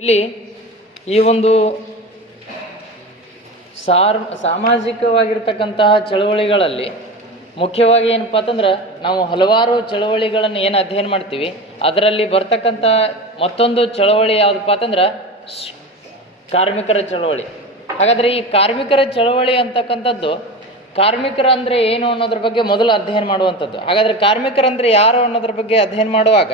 ಇಲ್ಲಿ ಈ ಒಂದು ಸಾಮಾಜಿಕವಾಗಿರ್ತಕ್ಕಂತಹ ಚಳವಳಿಗಳಲ್ಲಿ ಮುಖ್ಯವಾಗಿ ಏನಪ್ಪ ಅಂತಂದ್ರೆ ನಾವು ಹಲವಾರು ಚಳವಳಿಗಳನ್ನು ಏನು ಅಧ್ಯಯನ ಮಾಡ್ತೀವಿ, ಅದರಲ್ಲಿ ಬರ್ತಕ್ಕಂಥ ಮತ್ತೊಂದು ಚಳವಳಿ ಯಾವುದಪ್ಪ ಅಂತಂದ್ರೆ ಕಾರ್ಮಿಕರ ಚಳವಳಿ. ಹಾಗಾದರೆ ಈ ಕಾರ್ಮಿಕರ ಚಳವಳಿ ಅಂತಕ್ಕಂಥದ್ದು ಕಾರ್ಮಿಕರು ಅಂದರೆ ಏನು ಅನ್ನೋದ್ರ ಬಗ್ಗೆ ಮೊದಲು ಅಧ್ಯಯನ ಮಾಡುವಂಥದ್ದು. ಹಾಗಾದರೆ ಕಾರ್ಮಿಕರಂದರೆ ಯಾರು ಅನ್ನೋದ್ರ ಬಗ್ಗೆ ಅಧ್ಯಯನ ಮಾಡುವಾಗ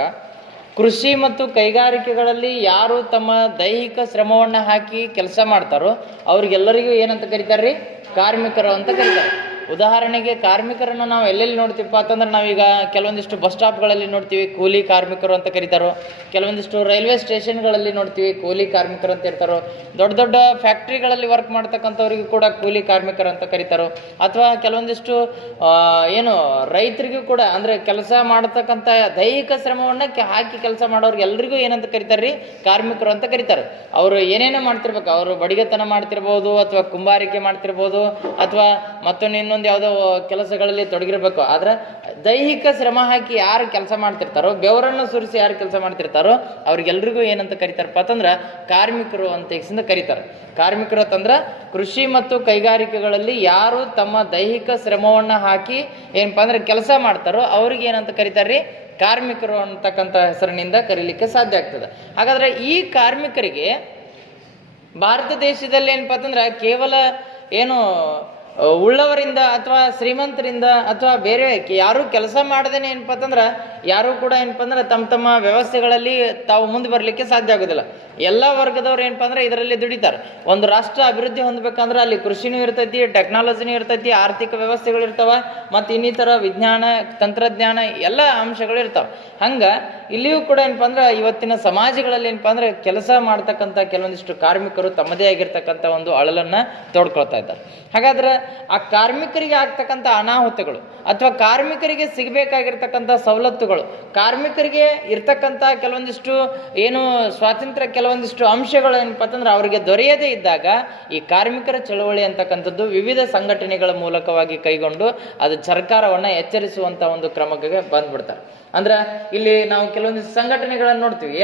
ಕೃಷಿ ಮತ್ತು ಕೈಗಾರಿಕೆಗಳಲ್ಲಿ ಯಾರು ತಮ್ಮ ದೈಹಿಕ ಶ್ರಮವನ್ನು ಹಾಕಿ ಕೆಲಸ ಮಾಡ್ತಾರೋ ಅವ್ರಿಗೆಲ್ಲರಿಗೂ ಏನಂತ ಕರೀತಾರೆ ರೀ? ಕಾರ್ಮಿಕರು ಅಂತ ಕರೀತಾರೆ. ಉದಾಹರಣೆಗೆ ಕಾರ್ಮಿಕರನ್ನು ನಾವು ಎಲ್ಲೆಲ್ಲಿ ನೋಡ್ತೀವಪ್ಪ ಅಂತಂದ್ರೆ ನಾವೀಗ ಕೆಲವೊಂದಿಷ್ಟು ಬಸ್ ಸ್ಟಾಪ್ಗಳಲ್ಲಿ ನೋಡ್ತೀವಿ ಕೂಲಿ ಕಾರ್ಮಿಕರು ಅಂತ ಕರೀತಾರೋ, ಕೆಲವೊಂದಿಷ್ಟು ರೈಲ್ವೆ ಸ್ಟೇಷನ್ಗಳಲ್ಲಿ ನೋಡ್ತೀವಿ ಕೂಲಿ ಕಾರ್ಮಿಕರು ಅಂತ ಇರ್ತಾರೋ, ದೊಡ್ಡ ದೊಡ್ಡ ಫ್ಯಾಕ್ಟ್ರಿಗಳಲ್ಲಿ ವರ್ಕ್ ಮಾಡ್ತಕ್ಕಂಥವ್ರಿಗೂ ಕೂಡ ಕೂಲಿ ಕಾರ್ಮಿಕರು ಅಂತ ಕರೀತಾರೋ, ಅಥವಾ ಕೆಲವೊಂದಿಷ್ಟು ರೈತರಿಗೂ ಕೂಡ ಅಂದರೆ ಕೆಲಸ ಮಾಡ್ತಕ್ಕಂಥ ದೈಹಿಕ ಶ್ರಮವನ್ನು ಹಾಕಿ ಕೆಲಸ ಮಾಡೋರಿಗೆ ಎಲ್ರಿಗೂ ಏನಂತ ಕರೀತಾರೆ ರೀ? ಕಾರ್ಮಿಕರು ಅಂತ ಕರೀತಾರೆ. ಅವರು ಏನೇನೋ ಮಾಡ್ತಿರ್ಬೇಕು, ಅವರು ಬಡಿಗೆತನ ಮಾಡ್ತಿರ್ಬೋದು, ಅಥವಾ ಕುಂಬಾರಿಕೆ ಮಾಡ್ತಿರ್ಬೋದು, ಅಥವಾ ಮತ್ತೊಂದು ಯಾವುದೋ ಕೆಲಸಗಳಲ್ಲಿ ತೊಡಗಿರ್ಬೇಕು. ಆದ್ರೆ ದೈಹಿಕ ಶ್ರಮ ಹಾಕಿ ಯಾರು ಕೆಲಸ ಮಾಡ್ತಿರ್ತಾರೋ, ಬೆವರನ್ನು ಸುರಿಸಿ ಯಾರು ಕೆಲಸ ಮಾಡ್ತಿರ್ತಾರೋ ಅವ್ರಿಗೆಲ್ರಿಗೂ ಏನಂತ ಕರೀತಾರಪ್ಪ ಅಂತಂದ್ರೆ ಕಾರ್ಮಿಕರು ಅಂತ ಕರೀತಾರೆ. ಕಾರ್ಮಿಕರು ಅಂತಂದ್ರೆ ಕೃಷಿ ಮತ್ತು ಕೈಗಾರಿಕೆಗಳಲ್ಲಿ ಯಾರು ತಮ್ಮ ದೈಹಿಕ ಶ್ರಮವನ್ನು ಹಾಕಿ ಏನಪ್ಪ ಅಂದ್ರೆ ಕೆಲಸ ಮಾಡ್ತಾರೋ ಅವ್ರಿಗೆ ಏನಂತ ಕರೀತಾರೆ ರೀ? ಕಾರ್ಮಿಕರು ಅಂತಕ್ಕಂಥ ಹೆಸರಿನಿಂದ ಕರೀಲಿಕ್ಕೆ ಸಾಧ್ಯ ಆಗ್ತದೆ. ಹಾಗಾದ್ರೆ ಈ ಕಾರ್ಮಿಕರಿಗೆ ಭಾರತ ದೇಶದಲ್ಲಿ ಏನಪ್ಪ ಅಂತಂದ್ರೆ ಕೇವಲ ಉಳ್ಳವರಿಂದ ಅಥವಾ ಶ್ರೀಮಂತರಿಂದ ಅಥವಾ ಬೇರೆ ಯಾರು ಕೆಲಸ ಮಾಡದೇನೆ ಏನಪ್ಪ ಅಂತಂದ್ರೆ ಯಾರು ಕೂಡ ಏನಪ್ಪ ಅಂದ್ರೆ ತಮ್ಮ ವ್ಯವಸ್ಥೆಗಳಲ್ಲಿ ತಾವು ಮುಂದೆ ಬರಲಿಕ್ಕೆ ಸಾಧ್ಯ ಆಗೋದಿಲ್ಲ. ಎಲ್ಲ ವರ್ಗದವ್ರು ಏನಪ್ಪ ಅಂದ್ರೆ ಇದರಲ್ಲಿ ದುಡಿತಾರೆ. ಒಂದು ರಾಷ್ಟ್ರ ಅಭಿವೃದ್ಧಿ ಹೊಂದಬೇಕಂದ್ರೆ ಅಲ್ಲಿ ಕೃಷಿನೂ ಇರ್ತೈತಿ, ಟೆಕ್ನಾಲಜಿನೂ ಇರ್ತೈತಿ, ಆರ್ಥಿಕ ವ್ಯವಸ್ಥೆಗಳು ಇರ್ತಾವೆ, ಮತ್ತು ಇನ್ನಿತರ ವಿಜ್ಞಾನ ತಂತ್ರಜ್ಞಾನ ಎಲ್ಲ ಅಂಶಗಳು ಇರ್ತಾವೆ. ಹಂಗೆ ಇಲ್ಲಿಯೂ ಕೂಡ ಏನಪ್ಪ ಅಂದ್ರೆ ಇವತ್ತಿನ ಸಮಾಜಗಳಲ್ಲಿ ಏನಪ್ಪ ಅಂದ್ರೆ ಕೆಲಸ ಮಾಡ್ತಕ್ಕಂಥ ಕೆಲವೊಂದಿಷ್ಟು ಕಾರ್ಮಿಕರು ತಮ್ಮದೇ ಆಗಿರ್ತಕ್ಕಂಥ ಒಂದು ಅಳಲನ್ನು ತೋಡ್ಕೊಳ್ತಾ ಇದ್ದಾರೆ. ಹಾಗಾದ್ರೆ ಆ ಕಾರ್ಮಿಕರಿಗೆ ಆಗ್ತಕ್ಕಂಥ ಅನಾಹುತಗಳು ಅಥವಾ ಕಾರ್ಮಿಕರಿಗೆ ಸಿಗಬೇಕಾಗಿರ್ತಕ್ಕಂಥ ಸವಲತ್ತುಗಳು, ಕಾರ್ಮಿಕರಿಗೆ ಇರ್ತಕ್ಕಂಥ ಕೆಲವೊಂದಿಷ್ಟು ಸ್ವಾತಂತ್ರ್ಯ ಕೆಲವೊಂದಿಷ್ಟು ಅಂಶಗಳು ಏನಪ್ಪ ಅಂತಂದ್ರೆ ಅವರಿಗೆ ದೊರೆಯದೇ ಇದ್ದಾಗ ಈ ಕಾರ್ಮಿಕರ ಚಳವಳಿ ಅಂತಕ್ಕಂಥದ್ದು ವಿವಿಧ ಸಂಘಟನೆಗಳ ಮೂಲಕವಾಗಿ ಕೈಗೊಂಡು ಅದು ಸರ್ಕಾರವನ್ನು ಎಚ್ಚರಿಸುವಂಥ ಒಂದು ಕ್ರಮಕ್ಕೆ ಬಂದ್ಬಿಡ್ತಾರೆ. ಅಂದ್ರೆ ಇಲ್ಲಿ ನಾವು ಕೆಲವೊಂದಿಷ್ಟು ಸಂಘಟನೆಗಳನ್ನು ನೋಡ್ತೀವಿ.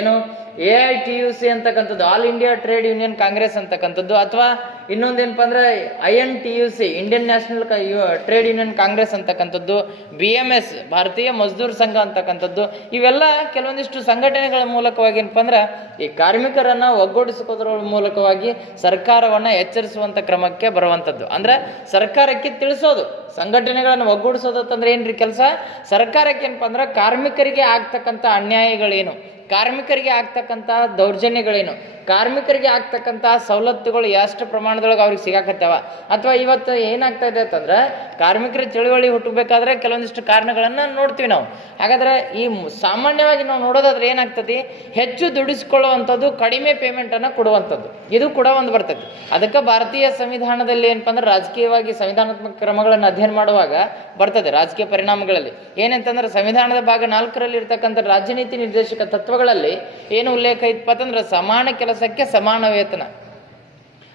AITUC ಅಂತಕ್ಕಂಥದ್ದು, all India Trade Union Congress ಅಂತಕ್ಕಂಥದ್ದು, ಅಥವಾ ಇನ್ನೊಂದೇನಪ್ಪ ಅಂದ್ರೆ INTUC Indian national trade Union Congress ಅಂತಕ್ಕಂಥದ್ದು, BMS ಭಾರತೀಯ ಮಜ್ದೂರ್ ಸಂಘ ಅಂತಕ್ಕಂಥದ್ದು, ಇವೆಲ್ಲ ಕೆಲವೊಂದಿಷ್ಟು ಸಂಘಟನೆಗಳ ಮೂಲಕವಾಗಿ ಏನಪ್ಪ ಅಂದ್ರೆ ಈ ಕಾರ್ಮಿಕರನ್ನ ಒಗ್ಗೂಡಿಸಿಕೊಳ್ಳೋದ್ರ ಮೂಲಕವಾಗಿ ಸರ್ಕಾರವನ್ನ ಎಚ್ಚರಿಸುವಂತ ಕ್ರಮಕ್ಕೆ ಬರುವಂಥದ್ದು. ಅಂದ್ರೆ ಸರ್ಕಾರಕ್ಕೆ ತಿಳಿಸೋದು, ಸಂಘಟನೆಗಳನ್ನು ಒಗ್ಗೂಡಿಸೋದು ಅಂತಂದ್ರೆ ಏನ್ರಿ ಕೆಲಸ? ಸರ್ಕಾರಕ್ಕೆ ಏನಪ್ಪ ಅಂದ್ರೆ ಕಾರ್ಮಿಕರಿಗೆ ಆಗ್ತಕ್ಕಂಥ ಅನ್ಯಾಯಗಳೇನು, ಕಾರ್ಮಿಕರಿಗೆ ಆಗ್ತಕ್ಕಂಥ ದೌರ್ಜನ್ಯಗಳೇನು, ಕಾರ್ಮಿಕರಿಗೆ ಆಗ್ತಕ್ಕಂಥ ಸವಲತ್ತುಗಳು ಎಷ್ಟು ಪ್ರಮಾಣದೊಳಗೆ ಅವ್ರಿಗೆ ಸಿಗಾಕತ್ತವ, ಅಥವಾ ಇವತ್ತು ಏನಾಗ್ತಾ ಇದೆ ಅಂತಂದ್ರೆ ಕಾರ್ಮಿಕರ ಚಳುವಳಿ ಹುಟ್ಟಬೇಕಾದ್ರೆ ಕೆಲವೊಂದಿಷ್ಟು ಕಾರಣಗಳನ್ನು ನೋಡ್ತೀವಿ ನಾವು. ಹಾಗಾದ್ರೆ ಈ ಸಾಮಾನ್ಯವಾಗಿ ನಾವು ನೋಡೋದಾದ್ರೆ ಏನಾಗ್ತದೆ, ಹೆಚ್ಚು ದುಡಿಸ್ಕೊಳ್ಳುವಂಥದ್ದು, ಕಡಿಮೆ ಪೇಮೆಂಟನ್ನು ಕೊಡುವಂಥದ್ದು, ಇದು ಕೂಡ ಒಂದು ಬರ್ತೈತಿ. ಅದಕ್ಕೆ ಭಾರತೀಯ ಸಂವಿಧಾನದಲ್ಲಿ ಏನಪ್ಪ ಅಂದ್ರೆ ರಾಜಕೀಯವಾಗಿ ಸಂವಿಧಾನಾತ್ಮಕ ಕ್ರಮಗಳನ್ನು ಅಧ್ಯಯನ ಮಾಡುವಾಗ ಬರ್ತದೆ. ರಾಜಕೀಯ ಪರಿಣಾಮಗಳಲ್ಲಿ ಏನಂತಂದ್ರೆ ಸಂವಿಧಾನದ ಭಾಗ 4ರಲ್ಲಿ ಇರ್ತಕ್ಕಂಥ ರಾಜ್ಯ ನೀತಿ ನಿರ್ದೇಶಕ ತತ್ವಗಳಲ್ಲಿ ಏನು ಉಲ್ಲೇಖ ಐತಪ್ಪ ಅಂತಂದ್ರೆ ಸಮಾನ ಕೆಲಸಕ್ಕೆ ಸಮಾನ ವೇತನ.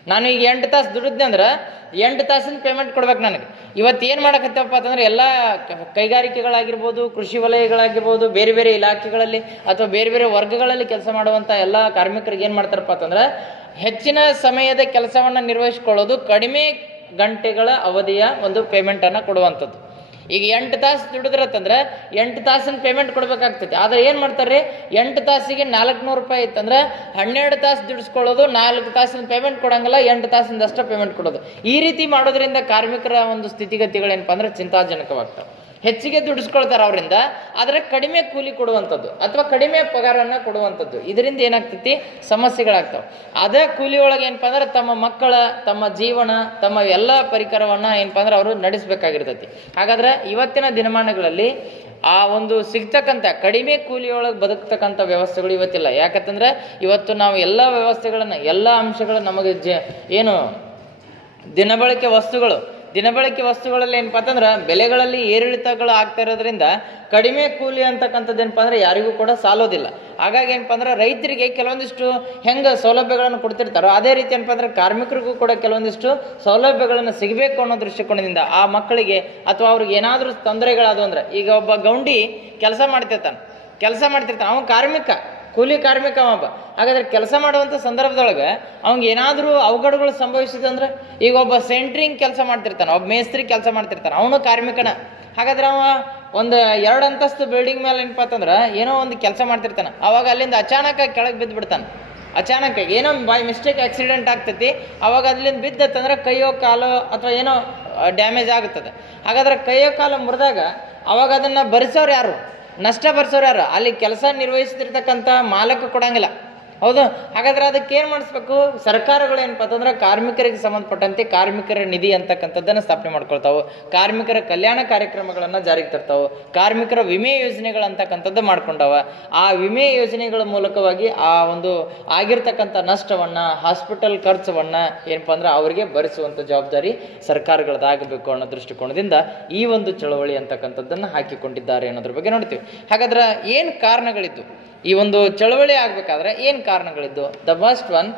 ನಾನು ಈಗ 8 ತಾಸು ದುಡಿದ್ದೆ ಅಂದ್ರೆ 8 ತಾಸಿನ ಪೇಮೆಂಟ್ ಕೊಡ್ಬೇಕು ನನಗೆ. ಇವತ್ತು ಏನು ಮಾಡಕತ್ತೇವಪ್ಪ ಅಂತಂದ್ರೆ ಎಲ್ಲ ಕೈಗಾರಿಕೆಗಳಾಗಿರ್ಬೋದು, ಕೃಷಿ ವಲಯಗಳಾಗಿರ್ಬೋದು, ಬೇರೆ ಬೇರೆ ಇಲಾಖೆಗಳಲ್ಲಿ ಅಥವಾ ಬೇರೆ ಬೇರೆ ವರ್ಗಗಳಲ್ಲಿ ಕೆಲಸ ಮಾಡುವಂಥ ಎಲ್ಲ ಕಾರ್ಮಿಕರಿಗೆ ಏನು ಮಾಡ್ತಾರಪ್ಪ ಅಂತಂದ್ರೆ ಹೆಚ್ಚಿನ ಸಮಯದ ಕೆಲಸವನ್ನು ನಿರ್ವಹಿಸ್ಕೊಳ್ಳೋದು, ಕಡಿಮೆ ಗಂಟೆಗಳ ಅವಧಿಯ ಒಂದು ಪೇಮೆಂಟನ್ನು ಕೊಡುವಂಥದ್ದು. ಈಗ 8 ತಾಸು ದುಡಿದ್ರತ್ತಂದ್ರೆ 8 ತಾಸಿನ ಪೇಮೆಂಟ್ ಕೊಡ್ಬೇಕಾಗ್ತೈತಿ. ಆದರೆ ಏನು ಮಾಡ್ತಾರೆ, 8 ತಾಸಿಗೆ 400 ರೂಪಾಯಿ ಇತ್ತಂದ್ರೆ 12 ತಾಸು ದುಡಿಸ್ಕೊಳ್ಳೋದು, 4 ತಾಸಿನ ಪೇಮೆಂಟ್ ಕೊಡಂಗಿಲ್ಲ, 8 ತಾಸಿಂದಷ್ಟೇ ಪೇಮೆಂಟ್ ಕೊಡೋದು. ಈ ರೀತಿ ಮಾಡೋದ್ರಿಂದ ಕಾರ್ಮಿಕರ ಒಂದು ಸ್ಥಿತಿಗತಿಗಳೇನಪ್ಪ ಅಂದ್ರೆ ಚಿಂತಾಜನಕವಾಗ್ತವೆ. ಹೆಚ್ಚಿಗೆ ದುಡಿಸ್ಕೊಳ್ತಾರೆ ಅವರಿಂದ, ಆದರೆ ಕಡಿಮೆ ಕೂಲಿ ಕೊಡುವಂಥದ್ದು ಅಥವಾ ಕಡಿಮೆ ಪಗಾರನ್ನು ಕೊಡುವಂಥದ್ದು. ಇದರಿಂದ ಏನಾಗ್ತೈತಿ, ಸಮಸ್ಯೆಗಳಾಗ್ತವೆ. ಅದೇ ಕೂಲಿ ಒಳಗೆ ಏನಪ್ಪ ಅಂದ್ರೆ ತಮ್ಮ ಮಕ್ಕಳ, ತಮ್ಮ ಜೀವನ, ತಮ್ಮ ಎಲ್ಲ ಪರಿಕರವನ್ನು ಏನಪ್ಪ ಅಂದ್ರೆ ಅವರು ನಡೆಸಬೇಕಾಗಿರ್ತೈತಿ. ಹಾಗಾದ್ರೆ ಇವತ್ತಿನ ದಿನಮಾನಗಳಲ್ಲಿ ಆ ಒಂದು ಸಿಗ್ತಕ್ಕಂಥ ಕಡಿಮೆ ಕೂಲಿಯೊಳಗೆ ಬದುಕ್ತಕ್ಕಂಥ ವ್ಯವಸ್ಥೆಗಳು ಇವತ್ತಿಲ್ಲ. ಯಾಕಂತಂದ್ರೆ ಇವತ್ತು ನಾವು ಎಲ್ಲ ವ್ಯವಸ್ಥೆಗಳನ್ನು, ಎಲ್ಲ ಅಂಶಗಳು ನಮಗೆ ದಿನಬಳಕೆ ವಸ್ತುಗಳಲ್ಲಿ ಏನಪ್ಪ ಅಂತಂದ್ರೆ ಬೆಲೆಗಳಲ್ಲಿ ಏರಿಳಿತಗಳು ಆಗ್ತಾ ಇರೋದ್ರಿಂದ ಕಡಿಮೆ ಕೂಲಿ ಅಂತಕ್ಕಂಥದ್ದು ಏನಪ್ಪ ಅಂದ್ರೆ ಯಾರಿಗೂ ಕೂಡ ಸಾಲೋದಿಲ್ಲ. ಹಾಗಾಗಿ ಏನಪ್ಪ ಅಂದ್ರೆ ರೈತರಿಗೆ ಕೆಲವೊಂದಿಷ್ಟು ಹೆಂಗೆ ಸೌಲಭ್ಯಗಳನ್ನು ಕೊಡ್ತಿರ್ತಾರೋ ಅದೇ ರೀತಿ ಏನಪ್ಪ ಅಂದ್ರೆ ಕಾರ್ಮಿಕರಿಗೂ ಕೂಡ ಕೆಲವೊಂದಿಷ್ಟು ಸೌಲಭ್ಯಗಳನ್ನು ಸಿಗಬೇಕು ಅನ್ನೋ ದೃಷ್ಟಿಕೋನದಿಂದ ಆ ಮಕ್ಕಳಿಗೆ ಅಥವಾ ಅವ್ರಿಗೆ ಏನಾದರೂ ತೊಂದರೆಗಳಾದವು ಅಂದ್ರೆ, ಈಗ ಒಬ್ಬ ಗೌಂಡಿ ಕೆಲಸ ಮಾಡ್ತಿರ್ತಾನೆ, ಅವನು ಕಾರ್ಮಿಕ, ಕೂಲಿ ಕಾರ್ಮಿಕ ಅವ. ಹಾಗಾದ್ರೆ ಕೆಲಸ ಮಾಡುವಂಥ ಸಂದರ್ಭದೊಳಗೆ ಅವ್ನಿಗೆ ಏನಾದರೂ ಅವಘಡಗಳು ಸಂಭವಿಸಿದಂದ್ರೆ, ಈಗ ಒಬ್ಬ ಸೆಂಟ್ರಿಂಗ್ ಕೆಲಸ ಮಾಡ್ತಿರ್ತಾನೆ, ಒಬ್ಬ ಮೇಸ್ತ್ರಿ ಕೆಲಸ ಮಾಡ್ತಿರ್ತಾನೆ, ಅವನು ಕಾರ್ಮಿಕನ. ಹಾಗಾದ್ರೆ ಅವ ಒಂದು 2 ಅಂತಸ್ತು ಬಿಲ್ಡಿಂಗ್ ಮೇಲೆ ಏನಪ್ಪ ಅಂತಂದ್ರೆ ಏನೋ ಒಂದು ಕೆಲಸ ಮಾಡ್ತಿರ್ತಾನೆ, ಅವಾಗ ಅಲ್ಲಿಂದ ಅಚಾನಕ ಕೆಳಗೆ ಬಿದ್ದು ಬಿಡ್ತಾನೆ. ಅಚಾನಕ್ ಏನೋ ಬೈ ಮಿಸ್ಟೇಕ್ ಆಕ್ಸಿಡೆಂಟ್ ಆಗ್ತೈತಿ, ಅವಾಗ ಅಲ್ಲಿಂದ ಬಿದ್ದತ್ತಂದ್ರೆ ಕೈಯೋ ಕಾಲು ಅಥವಾ ಏನೋ ಡ್ಯಾಮೇಜ್ ಆಗುತ್ತದೆ. ಹಾಗಾದ್ರೆ ಕೈಯೋ ಕಾಲು ಮುರಿದಾಗ ಅವಾಗ ಅದನ್ನು ಭರಿಸೋರು ಯಾರು? ನಷ್ಟ ಭರಿಸೋರು ಯಾರು? ಅಲ್ಲಿ ಕೆಲಸ ನಿರ್ವಹಿಸ್ತಿರ್ತಕ್ಕಂಥ ಮಾಲಕ ಕೊಡಂಗಿಲ್ಲ, ಹೌದು. ಹಾಗಾದ್ರೆ ಅದಕ್ಕೆ ಏನು ಮಾಡಿಸ್ಬೇಕು? ಸರ್ಕಾರಗಳು ಏನಪ್ಪ ಅಂತಂದ್ರೆ ಕಾರ್ಮಿಕರಿಗೆ ಸಂಬಂಧಪಟ್ಟಂತೆ ಕಾರ್ಮಿಕರ ನಿಧಿ ಅಂತಕ್ಕಂಥದ್ದನ್ನು ಸ್ಥಾಪನೆ ಮಾಡ್ಕೊಳ್ತಾವೆ, ಕಾರ್ಮಿಕರ ಕಲ್ಯಾಣ ಕಾರ್ಯಕ್ರಮಗಳನ್ನು ಜಾರಿಗೆ ತರ್ತಾವೆ, ಕಾರ್ಮಿಕರ ವಿಮೆ ಯೋಜನೆಗಳಂತಕ್ಕಂಥದ್ದು ಮಾಡ್ಕೊಂಡವ. ಆ ವಿಮೆ ಯೋಜನೆಗಳ ಮೂಲಕವಾಗಿ ಆ ಒಂದು ಆಗಿರ್ತಕ್ಕಂಥ ನಷ್ಟವನ್ನು, ಹಾಸ್ಪಿಟಲ್ ಖರ್ಚವನ್ನು ಏನಪ್ಪ ಅಂದ್ರೆ ಅವರಿಗೆ ಭರಿಸುವಂಥ ಜವಾಬ್ದಾರಿ ಸರ್ಕಾರಗಳದ್ದಾಗಬೇಕು ಅನ್ನೋ ದೃಷ್ಟಿಕೋನದಿಂದ ಈ ಒಂದು ಚಳವಳಿ ಅಂತಕ್ಕಂಥದ್ದನ್ನು ಹಾಕಿಕೊಂಡಿದ್ದಾರೆ ಅನ್ನೋದ್ರ ಬಗ್ಗೆ ನೋಡ್ತೀವಿ. ಹಾಗಾದ್ರೆ ಏನು ಕಾರಣಗಳಿದ್ದು ಈ ಒಂದು ಚಳವಳಿ ಆಗಬೇಕಾದ್ರೆ? ಏನು ಕಾರಣಗಳಿದ್ದು? ದ ಫಸ್ಟ್ ಒನ್,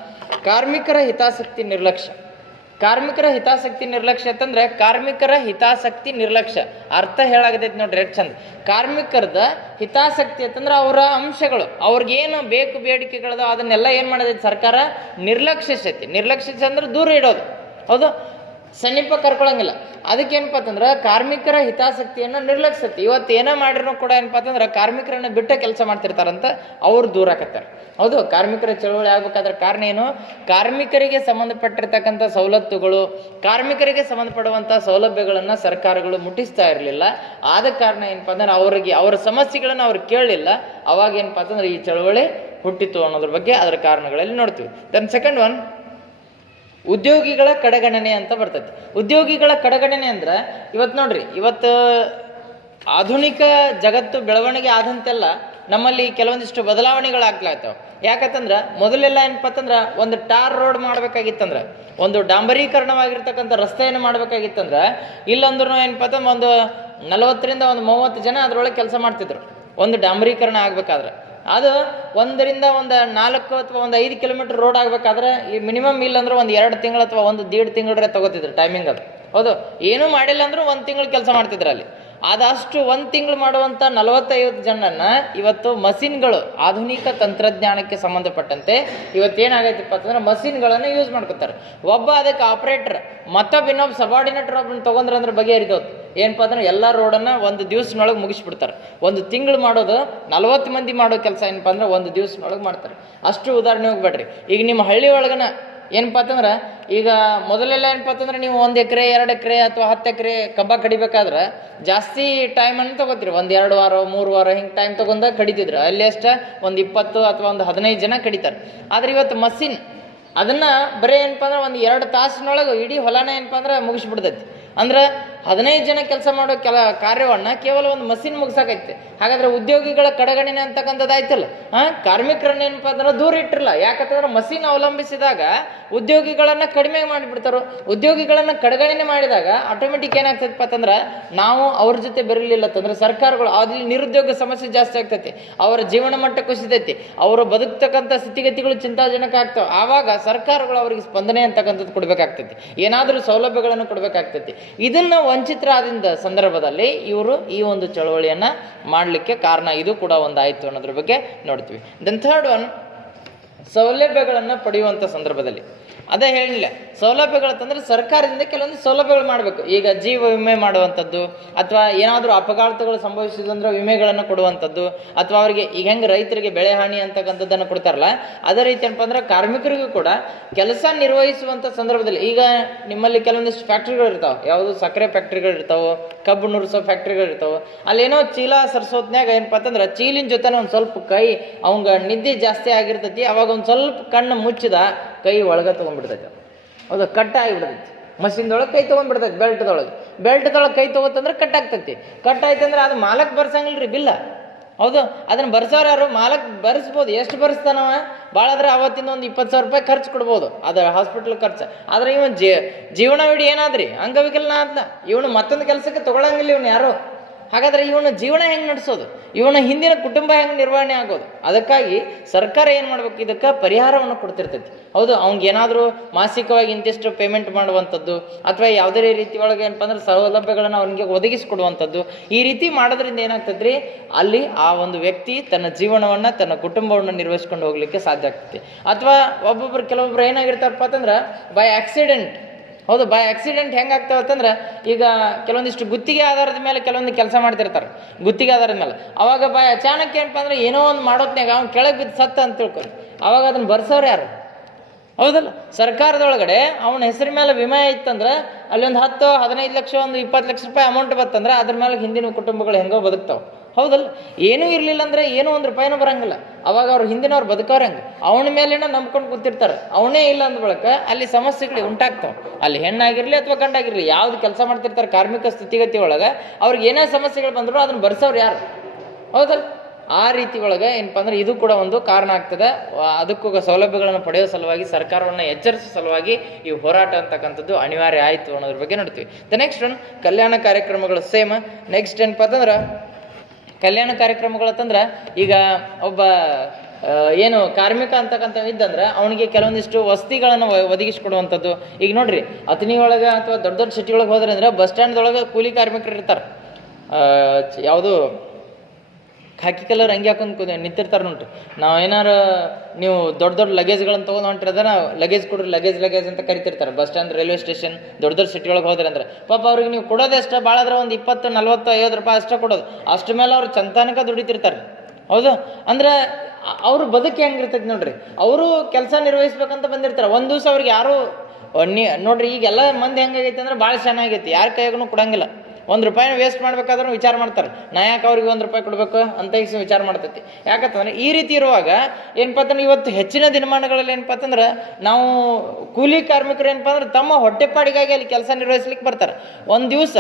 ಕಾರ್ಮಿಕರ ಹಿತಾಸಕ್ತಿ ನಿರ್ಲಕ್ಷ್ಯ. ಕಾರ್ಮಿಕರ ಹಿತಾಸಕ್ತಿ ನಿರ್ಲಕ್ಷ್ಯ ಅಂತಂದ್ರೆ ಕಾರ್ಮಿಕರ ಹಿತಾಸಕ್ತಿ ನಿರ್ಲಕ್ಷ್ಯ ಅರ್ಥ ಹೇಳಾಗತೈತಿ ನೋಡ್ರಿ ಎಷ್ಟು ಚಂದ. ಕಾರ್ಮಿಕರದ ಹಿತಾಸಕ್ತಿ ಅಂತಂದ್ರೆ ಅವರ ಅಂಶಗಳು, ಅವ್ರಿಗೇನು ಬೇಕು ಬೇಡಿಕೆಗಳದ ಅದನ್ನೆಲ್ಲ ಏನು ಮಾಡೋದೈತಿ ಸರ್ಕಾರ? ನಿರ್ಲಕ್ಷಿಸೈತಿ. ನಿರ್ಲಕ್ಷಿಸಿ ಅಂದ್ರೆ ದೂರ ಇಡೋದು, ಹೌದು, ಸಮೀಪ ಕರ್ಕೊಳಂಗಿಲ್ಲ. ಅದಕ್ಕೇನಪ್ಪ ಅಂತಂದ್ರೆ ಕಾರ್ಮಿಕರ ಹಿತಾಸಕ್ತಿಯನ್ನು ನಿರ್ಲಕ್ಷಿಸುತ್ತೆ. ಇವತ್ತು ಏನೋ ಮಾಡಿರೋ ಕೂಡ ಏನಪ್ಪ ಅಂತಂದ್ರೆ ಕಾರ್ಮಿಕರನ್ನ ಬಿಟ್ಟ ಕೆಲಸ ಮಾಡ್ತಿರ್ತಾರಂತ ಅವ್ರು ದೂರ ಆಕತ್ತಾರೆ, ಹೌದು. ಕಾರ್ಮಿಕರ ಚಳವಳಿ ಆಗ್ಬೇಕಾದ್ರೆ ಕಾರಣ ಏನು? ಕಾರ್ಮಿಕರಿಗೆ ಸಂಬಂಧಪಟ್ಟಿರ್ತಕ್ಕಂಥ ಸವಲತ್ತುಗಳು, ಕಾರ್ಮಿಕರಿಗೆ ಸಂಬಂಧಪಡುವಂಥ ಸೌಲಭ್ಯಗಳನ್ನು ಸರ್ಕಾರಗಳು ಮುಟ್ಟಿಸ್ತಾ ಇರಲಿಲ್ಲ. ಆದ ಕಾರಣ ಏನಪ್ಪ ಅಂದ್ರೆ ಅವರಿಗೆ ಅವರ ಸಮಸ್ಯೆಗಳನ್ನು ಅವ್ರು ಕೇಳಲಿಲ್ಲ. ಅವಾಗ ಏನಪ್ಪ ಅಂತಂದ್ರೆ ಈ ಚಳವಳಿ ಹುಟ್ಟಿತು ಅನ್ನೋದ್ರ ಬಗ್ಗೆ ಅದರ ಕಾರಣಗಳಲ್ಲಿ ನೋಡ್ತೀವಿ. ದೆನ್ ಸೆಕೆಂಡ್ ಒನ್, ಉದ್ಯೋಗಿಗಳ ಕಡೆಗಣನೆ ಅಂತ ಬರ್ತೈತಿ. ಉದ್ಯೋಗಿಗಳ ಕಡೆಗಣನೆ ಅಂದ್ರೆ ಇವತ್ತು ನೋಡ್ರಿ, ಇವತ್ತು ಆಧುನಿಕ ಜಗತ್ತು ಬೆಳವಣಿಗೆ ಆದಂತೆಲ್ಲ ನಮ್ಮಲ್ಲಿ ಕೆಲವೊಂದಿಷ್ಟು ಬದಲಾವಣೆಗಳಾಗ್ಲಾಗ್ತಾವೆ. ಯಾಕಂತಂದ್ರೆ ಮೊದಲೆಲ್ಲ ಏನಪ್ಪ ಅಂತಂದ್ರೆ ಒಂದು ಟಾರ್ ರೋಡ್ ಮಾಡ್ಬೇಕಾಗಿತ್ತಂದ್ರೆ, ಒಂದು ಡಾಂಬರೀಕರಣವಾಗಿರ್ತಕ್ಕಂಥ ರಸ್ತೆಯನ್ನು ಮಾಡ್ಬೇಕಾಗಿತ್ತಂದ್ರೆ ಇಲ್ಲಂದ್ರೂ ಏನಪ್ಪ ಅಂತಂದ್ರೆ ಒಂದು 40ರಿಂದ 30 ಜನ ಅದರೊಳಗೆ ಕೆಲಸ ಮಾಡ್ತಿದ್ರು. ಒಂದು ಡಾಂಬರೀಕರಣ ಆಗ್ಬೇಕಾದ್ರೆ ಅದು 1ರಿಂದ 4 ಅಥವಾ 5 ಕಿಲೋಮೀಟರ್ ರೋಡ್ ಆಗಬೇಕಾದ್ರೆ ಈ ಮಿನಿಮಮ್ ಇಲ್ಲಾಂದ್ರೆ 1-2 ತಿಂಗಳು ಅಥವಾ 1-1.5 ತಿಂಗಳೇ ತಗೋತಿದ್ರು ಟೈಮಿಂಗ್ ಅದು, ಹೌದು. ಏನೂ ಮಾಡಿಲ್ಲ ಅಂದ್ರೂ 1 ತಿಂಗಳು ಕೆಲಸ ಮಾಡ್ತಿದ್ರು ಅಲ್ಲಿ. ಅದಷ್ಟು 1 ತಿಂಗಳು ಮಾಡುವಂಥ 40-50 ಜನನ್ನ ಇವತ್ತು ಮಷಿನ್ಗಳು, ಆಧುನಿಕ ತಂತ್ರಜ್ಞಾನಕ್ಕೆ ಸಂಬಂಧಪಟ್ಟಂತೆ ಇವತ್ತೇನಾಗೈತಿಪ್ಪ ಅಂತಂದ್ರೆ ಮಷಿನ್ಗಳನ್ನು ಯೂಸ್ ಮಾಡ್ಕೊತಾರೆ. ಒಬ್ಬ ಅದಕ್ಕೆ ಆಪ್ರೇಟರ್ ಮತ್ತೊಬ್ಬ ಇನ್ನೊಬ್ಬ ಸಬಾರ್ಡಿನೇಟರ್ ಒಬ್ಬನ ತೊಗೊಂಡ್ರೆ ಬಗೆಹರಿದೋದು. ಏನಪ್ಪ ಅಂದ್ರೆ ಎಲ್ಲ ರೋಡನ್ನು 1 ದಿವ್ಸನೊಳಗೆ ಮುಗಿಸ್ಬಿಡ್ತಾರೆ. 1 ತಿಂಗಳು ಮಾಡೋದು 40 ಮಂದಿ ಮಾಡೋ ಕೆಲಸ ಏನಪ್ಪ ಅಂದ್ರೆ 1 ದಿವ್ಸನೊಳಗೆ ಮಾಡ್ತಾರೆ. ಅಷ್ಟು ಉದಾಹರಣೆ ಹೋಗ್ಬೇಡ್ರಿ. ಈಗ ನಿಮ್ಮ ಹಳ್ಳಿ ಒಳಗನ ಏನಪ್ಪ ಅಂತಂದ್ರೆ ಈಗ ಮೊದಲೆಲ್ಲ ಏನಪ್ಪ ಅಂತಂದ್ರೆ ನೀವು 1 ಎಕರೆ 2 ಎಕರೆ ಅಥವಾ 10 ಎಕರೆ ಕಬ್ಬ ಕಡಿಬೇಕಾದ್ರೆ ಜಾಸ್ತಿ ಟೈಮನ್ನು ತೊಗೋತೀರಿ. 1-2 ವಾರ 3 ವಾರ ಹಿಂಗೆ ಟೈಮ್ ತೊಗೊಂಡಾಗ ಕಡಿತಿದ್ರು. ಅಲ್ಲಿ ಅಷ್ಟೇ 20 ಅಥವಾ 15 ಜನ ಕಡಿತಾರೆ. ಆದರೆ ಇವತ್ತು ಮಷಿನ್ ಅದನ್ನು ಬರೀ ಏನಪ್ಪ ಅಂದ್ರೆ 1-2 ತಾಸಿನೊಳಗೆ ಇಡೀ ಹೊಲನ ಏನಪ್ಪ ಅಂದ್ರೆ ಮುಗಿಸ್ಬಿಡ್ತೈತಿ. ಅಂದ್ರೆ 15 ಜನ ಕೆಲಸ ಮಾಡೋ ಕಾರ್ಯವನ್ನು ಕೇವಲ ಒಂದು ಮಷಿನ್ ಮುಗಿಸಾಕೈತೆ. ಹಾಗಾದ್ರೆ ಉದ್ಯೋಗಿಗಳ ಕಡೆಗಣನೆ ಅಂತಕ್ಕಂಥದ್ದು ಆಯ್ತಲ್ಲ. ಕಾರ್ಮಿಕರನ್ನ ಏನಪ್ಪ ಅಂದ್ರೆ ದೂರ ಇಟ್ಟಿರಲ್ಲ. ಯಾಕಂತಂದ್ರೆ ಮಷಿನ್ ಅವಲಂಬಿಸಿದಾಗ ಉದ್ಯೋಗಿಗಳನ್ನು ಕಡಿಮೆ ಮಾಡಿಬಿಡ್ತಾರೋ. ಉದ್ಯೋಗಿಗಳನ್ನು ಕಡೆಗಣನೆ ಮಾಡಿದಾಗ ಆಟೋಮೆಟಿಕ್ ಏನಾಗ್ತೈತಪ್ಪ ಅಂತಂದ್ರೆ ನಾವು ಅವ್ರ ಜೊತೆ ಬೆರಲಿಲ್ಲ ಅಂತಂದ್ರೆ ಸರ್ಕಾರಗಳು ಅಲ್ಲಿ ನಿರುದ್ಯೋಗ ಸಮಸ್ಯೆ ಜಾಸ್ತಿ ಆಗ್ತೈತಿ, ಅವರ ಜೀವನ ಮಟ್ಟ ಕುಸಿತೈತಿ, ಅವರು ಬದುಕ್ತಕ್ಕಂಥ ಸ್ಥಿತಿಗತಿಗಳು ಚಿಂತಾಜನಕ ಆಗ್ತವೆ. ಆವಾಗ ಸರ್ಕಾರಗಳು ಅವರಿಗೆ ಸ್ಪಂದನೆ ಅಂತಕ್ಕಂಥದ್ದು ಕೊಡಬೇಕಾಗ್ತೈತಿ, ಏನಾದರೂ ಸೌಲಭ್ಯಗಳನ್ನು ಕೊಡಬೇಕಾಗ್ತೈತಿ. ಇದನ್ನು ವಂಚಿತರಾದ ಸಂದರ್ಭದಲ್ಲಿ ಇವರು ಈ ಒಂದು ಚಳವಳಿಯನ್ನು ಮಾಡಲಿಕ್ಕೆ ಕಾರಣ ಇದು ಕೂಡ ಒಂದಾಯಿತು ಅನ್ನೋದ್ರ ಬಗ್ಗೆ ನೋಡ್ತೀವಿ. ದೆನ್ ಥರ್ಡ್ ಒನ್, ಸೌಲಭ್ಯಗಳನ್ನು ಪಡೆಯುವಂಥ ಸಂದರ್ಭದಲ್ಲಿ ಅದೇ ಹೇಳಿಲ್ಲ, ಸೌಲಭ್ಯಗಳಂತಂದ್ರೆ ಸರ್ಕಾರದಿಂದ ಕೆಲವೊಂದು ಸೌಲಭ್ಯಗಳು ಮಾಡಬೇಕು. ಈಗ ಜೀವ ವಿಮೆ ಮಾಡುವಂಥದ್ದು, ಅಥವಾ ಏನಾದರೂ ಅಪಘಾತಗಳು ಸಂಭವಿಸಿದಂದ್ರೆ ವಿಮೆಗಳನ್ನು ಕೊಡುವಂಥದ್ದು, ಅಥವಾ ಅವರಿಗೆ ಈಗ ಹೆಂಗೆ ರೈತರಿಗೆ ಬೆಳೆ ಹಾನಿ ಅಂತಕ್ಕಂಥದ್ದನ್ನು ಕೊಡ್ತಾರಲ್ಲ, ಅದೇ ರೀತಿ ಏನಪ್ಪ ಅಂದ್ರೆ ಕಾರ್ಮಿಕರಿಗೂ ಕೂಡ ಕೆಲಸ ನಿರ್ವಹಿಸುವಂಥ ಸಂದರ್ಭದಲ್ಲಿ ಈಗ ನಿಮ್ಮಲ್ಲಿ ಕೆಲವೊಂದಿಷ್ಟು ಫ್ಯಾಕ್ಟ್ರಿಗಳು ಇರ್ತಾವೆ. ಯಾವುದು ಸಕ್ಕರೆ ಫ್ಯಾಕ್ಟ್ರಿಗಳು ಇರ್ತಾವೆ, ಕಬ್ಬು ನುರಿಸೋ ಫ್ಯಾಕ್ಟ್ರಿಗಳು ಇರ್ತಾವೆ. ಅಲ್ಲೇನೋ ಚೀಲ ಸರ್ಸೋದ್ನಾಗ ಏನಪ್ಪ ಅಂತಂದ್ರೆ ಚೀಲಿನ ಜೊತೆ ಒಂದು ಸ್ವಲ್ಪ ಕೈ ಅವಂಗ ನಿದ್ದೆ ಜಾಸ್ತಿ ಆಗಿರ್ತೈತಿ, ಅವಾಗ ಒಂದು ಸ್ವಲ್ಪ ಕಣ್ಣು ಮುಚ್ಚಿದ ಕೈ ಒಳಗೆ ತೊಗೊಂಡ್ಬಿಡ್ತೈತೆ, ಹೌದು, ಕಟ್ ಆಗಿಬಿಡ್ತೈತಿ. ಮಷಿನ್ದೊಳಗೆ ಕೈ ತೊಗೊಂಡ್ಬಿಡ್ತೈತಿ, ಬೆಲ್ಟ್ದೊಳಗೆ ಕೈ ತೊಗೋತಂದ್ರೆ ಕಟ್ ಆಗ್ತೈತಿ. ಕಟ್ ಆಯ್ತಂದ್ರೆ ಅದು ಮಾಲಕ್ ಬರ್ಸಂಗಿಲ್ಲ ರೀ ಬಿಲ್ಲ, ಹೌದು. ಅದನ್ನು ಬರ್ಸೋರು ಯಾರು? ಮಾಲಕ್ ಬರ್ಸ್ಬೋದು. ಎಷ್ಟು ಬರ್ಸ್ತಾನವ? ಭಾಳ ಆದ್ರೆ ಅವತ್ತಿನ ಒಂದು 20,000 ರೂಪಾಯಿ ಖರ್ಚು ಕೊಡ್ಬೋದು, ಅದು ಹಾಸ್ಪಿಟ್ಲ್ ಖರ್ಚು. ಆದರೆ ಇವನು ಜೀವನವಿಡೀ ಏನಾದ್ರಿ ಅಂಗವಿಕಲನ ಆದ್ನ, ಇವನು ಮತ್ತೊಂದು ಕೆಲಸಕ್ಕೆ ತೊಗೊಳಂಗಿಲ್ಲ ಇವನು ಯಾರು. ಹಾಗಾದರೆ ಇವನ ಜೀವನ ಹೆಂಗೆ ನಡೆಸೋದು, ಇವನ ಹಿಂದಿನ ಕುಟುಂಬ ಹೆಂಗೆ ನಿರ್ವಹಣೆ ಆಗೋದು? ಅದಕ್ಕಾಗಿ ಸರ್ಕಾರ ಏನು ಮಾಡ್ಬೇಕು, ಇದಕ್ಕೆ ಪರಿಹಾರವನ್ನು ಕೊಡ್ತಿರ್ತೈತಿ. ಹೌದು, ಅವ್ನಿಗೆ ಏನಾದರೂ ಮಾಸಿಕವಾಗಿ ಇಂತಿಷ್ಟು ಪೇಮೆಂಟ್ ಮಾಡುವಂಥದ್ದು ಅಥವಾ ಯಾವುದೇ ರೀತಿ ಒಳಗೆ ಏನಪ್ಪ ಅಂದ್ರೆ ಸೌಲಭ್ಯಗಳನ್ನು ಅವನಿಗೆ ಒದಗಿಸಿಕೊಡುವಂಥದ್ದು. ಈ ರೀತಿ ಮಾಡೋದ್ರಿಂದ ಏನಾಗ್ತದೆ ರೀ, ಅಲ್ಲಿ ಆ ಒಂದು ವ್ಯಕ್ತಿ ತನ್ನ ಜೀವನವನ್ನು ತನ್ನ ಕುಟುಂಬವನ್ನು ನಿರ್ವಹಿಸ್ಕೊಂಡು ಹೋಗ್ಲಿಕ್ಕೆ ಸಾಧ್ಯ ಆಗ್ತೈತಿ. ಅಥವಾ ಕೆಲವೊಬ್ರು ಏನಾಗಿರ್ತಾರಪ್ಪ ಅಂತಂದ್ರೆ ಬೈ ಆಕ್ಸಿಡೆಂಟ್. ಹೌದು, ಬೈ ಆಕ್ಸಿಡೆಂಟ್ ಹೆಂಗೆ ಆಗ್ತಾವತ್ತಂದ್ರೆ, ಈಗ ಕೆಲವೊಂದಿಷ್ಟು ಗುತ್ತಿಗೆ ಆಧಾರದ ಮೇಲೆ ಕೆಲವೊಂದು ಕೆಲಸ ಮಾಡ್ತಿರ್ತಾರೆ, ಗುತ್ತಿಗೆ ಆಧಾರದ ಮೇಲೆ. ಅವಾಗ ಅಚಾನಕ್ ಏನಪ್ಪ ಅಂದ್ರೆ ಏನೋ ಒಂದು ಮಾಡೋತ್ನಾಗ ಅವ್ನು ಕೆಳಗೆ ಬಿದ್ದು ಸತ್ತ ಅಂತ ತಿಳ್ಕೊರಿ, ಅವಾಗ ಅದನ್ನು ಬರ್ಸೋರು ಯಾರು? ಹೌದಲ್ಲ, ಸರ್ಕಾರದೊಳಗಡೆ ಅವನ ಹೆಸರು ಮೇಲೆ ವಿಮೆ ಇತ್ತಂದ್ರೆ ಅಲ್ಲಿ ಒಂದು 10-15 ಲಕ್ಷ, ಒಂದು 20 ಲಕ್ಷ ರೂಪಾಯಿ ಅಮೌಂಟ್ ಬರ್ತಂದ್ರೆ ಅದ್ರ ಮೇಲೆ ಹಿಂದಿನ ಕುಟುಂಬಗಳು ಹೆಂಗೋ ಬದುಕ್ತಾವೆ. ಹೌದಲ್ಲ, ಏನೂ ಇರಲಿಲ್ಲ ಅಂದರೆ ಏನೂ 1 ರೂಪಾಯಿನೂ ಬರಂಗಿಲ್ಲ. ಅವಾಗ ಅವ್ರು ಹಿಂದಿನವ್ರು ಬದುಕೋರು ಹಂಗೆ ಅವನ ಮೇಲೇನ ನಂಬ್ಕೊಂಡು ಕೂತಿರ್ತಾರೆ. ಅವನೇ ಇಲ್ಲ ಅಂದ ಬಳಿಕ ಅಲ್ಲಿ ಸಮಸ್ಯೆಗಳು ಉಂಟಾಗ್ತಾವೆ. ಅಲ್ಲಿ ಹೆಣ್ಣಾಗಿರಲಿ ಅಥವಾ ಗಂಡಾಗಿರಲಿ, ಯಾವ್ದು ಕೆಲಸ ಮಾಡ್ತಿರ್ತಾರೆ ಕಾರ್ಮಿಕ ಸ್ಥಿತಿಗತಿ ಒಳಗೆ ಅವ್ರಿಗೆ ಏನೇ ಸಮಸ್ಯೆಗಳು ಬಂದರೂ ಅದನ್ನು ಬರ್ಸೋರು ಯಾರು? ಹೌದಲ್ಲ, ಆ ರೀತಿ ಒಳಗೆ ಏನಪ್ಪ ಅಂದ್ರೆ ಇದು ಕೂಡ ಒಂದು ಕಾರಣ ಆಗ್ತದೆ. ಅದಕ್ಕೂ ಸೌಲಭ್ಯಗಳನ್ನು ಪಡೆಯೋ ಸಲುವಾಗಿ, ಸರ್ಕಾರವನ್ನು ಎಚ್ಚರಿಸೋ ಸಲುವಾಗಿ ಈ ಹೋರಾಟ ಅಂತಕ್ಕಂಥದ್ದು ಅನಿವಾರ್ಯ ಆಯಿತು ಅನ್ನೋದ್ರ ಬಗ್ಗೆ ನೋಡ್ತೀವಿ. ನೆಕ್ಸ್ಟ್ ಒನ್ ಕಲ್ಯಾಣ ಕಾರ್ಯಕ್ರಮಗಳು ಸೇಮ್. ನೆಕ್ಸ್ಟ್ ಏನಪ್ಪ ಅಂತಂದ್ರೆ ಕಲ್ಯಾಣ ಕಾರ್ಯಕ್ರಮಗಳು ಅಂತಂದ್ರೆ, ಈಗ ಒಬ್ಬ ಏನು ಕಾರ್ಮಿಕ ಅಂತಕ್ಕಂಥ ಇದ್ದಂದ್ರೆ ಅವನಿಗೆ ಕೆಲವೊಂದಿಷ್ಟು ವಸತಿಗಳನ್ನು ಒದಗಿಸಿಕೊಡುವಂಥದ್ದು. ಈಗ ನೋಡ್ರಿ, ಅಥಣಿ ಒಳಗೆ ಅಥವಾ ದೊಡ್ಡ ದೊಡ್ಡ ಸಿಟಿ ಒಳಗೆ ಹೋದ್ರೆ ಅಂದ್ರೆ ಬಸ್ ಸ್ಟ್ಯಾಂಡ್ದೊಳಗೆ ಕೂಲಿ ಕಾರ್ಮಿಕರು ಇರ್ತಾರೆ. ಯಾವುದು ಖಾಕಿ ಕಲರ್ ಅಂಗಿ ಹಾಕೊಂಡು ನಿಂತಿರ್ತಾರೆ ನೋಡ್ರಿ. ನಾವು ಏನಾರು ನೀವು ದೊಡ್ಡ ದೊಡ್ಡ ಲಗೇಜ್ಗಳನ್ನು ತೊಗೊಂಡು ಹೊಂಟಿರೋದನ್ನ ಲಗೇಜ್ ಕೊಡ್ರಿ, ಲಗೇಜ್ ಅಂತ ಕರಿತಿರ್ತಾರೆ ಬಸ್ ಸ್ಟ್ಯಾಂಡ್, ರೈಲ್ವೆ ಸ್ಟೇಷನ್, ದೊಡ್ಡ ದೊಡ್ಡ ಸಿಟಿ ಒಳಗೆ ಹೋದ್ರೆ ಅಂದ್ರೆ ಪಾಪ ಅವ್ರಿಗೆ ನೀವು ಕೊಡೋದು ಎಷ್ಟು ಭಾಳ ಆದ್ರೆ ಒಂದು 20, 40, 50 ರೂಪಾಯಿ ಅಷ್ಟೇ ಕೊಡೋದು. ಅಷ್ಟು ಮೇಲೆ ಅವ್ರು ಚಂತಾನಕ ದುಡಿತಿರ್ತಾರೆ. ಹೌದು, ಅಂದ್ರೆ ಅವರು ಬದುಕು ಹೆಂಗಿರ್ತೈತಿ ನೋಡ್ರಿ. ಅವರು ಕೆಲಸ ನಿರ್ವಹಿಸ್ಬೇಕಂತ ಬಂದಿರ್ತಾರೆ. ಒಂದು ದಿವಸ ಅವ್ರಿಗೆ ಯಾರು ನೋಡ್ರಿ, ಈಗೆಲ್ಲ ಮಂದಿ ಹೆಂಗಾಗೈತಿ ಅಂದ್ರೆ ಭಾಳ ಚೆನ್ನಾಗೈತಿ, ಯಾರ ಕೈಯಾಗೂ ಕೊಡಂಗಿಲ್ಲ. 1 ರೂಪಾಯಿನ ವೇಸ್ಟ್ ಮಾಡ್ಬೇಕಾದ್ರೂ ವಿಚಾರ ಮಾಡ್ತಾರೆ, ನಾ ಯಾಕೆ ಅವ್ರಿಗೆ 1 ರೂಪಾಯಿ ಕೊಡಬೇಕು ಅಂತ ಈಗ ವಿಚಾರ ಮಾಡ್ತೈತಿ. ಯಾಕಂತಂದ್ರೆ ಈ ರೀತಿ ಇರುವಾಗ ಏನಪ್ಪ ಅಂತಂದ್ರೆ ಇವತ್ತು ಹೆಚ್ಚಿನ ದಿನಮಾನಗಳಲ್ಲಿ ಏನಪ್ಪ ಅಂತಂದ್ರೆ ನಾವು ಕೂಲಿ ಕಾರ್ಮಿಕರು ಏನಪ್ಪ ಅಂದ್ರೆ ತಮ್ಮ ಹೊಟ್ಟೆಪಾಡಿಗಾಗಿ ಅಲ್ಲಿ ಕೆಲಸ ನಿರ್ವಹಿಸ್ಲಿಕ್ಕೆ ಬರ್ತಾರೆ. ಒಂದು ದಿವಸ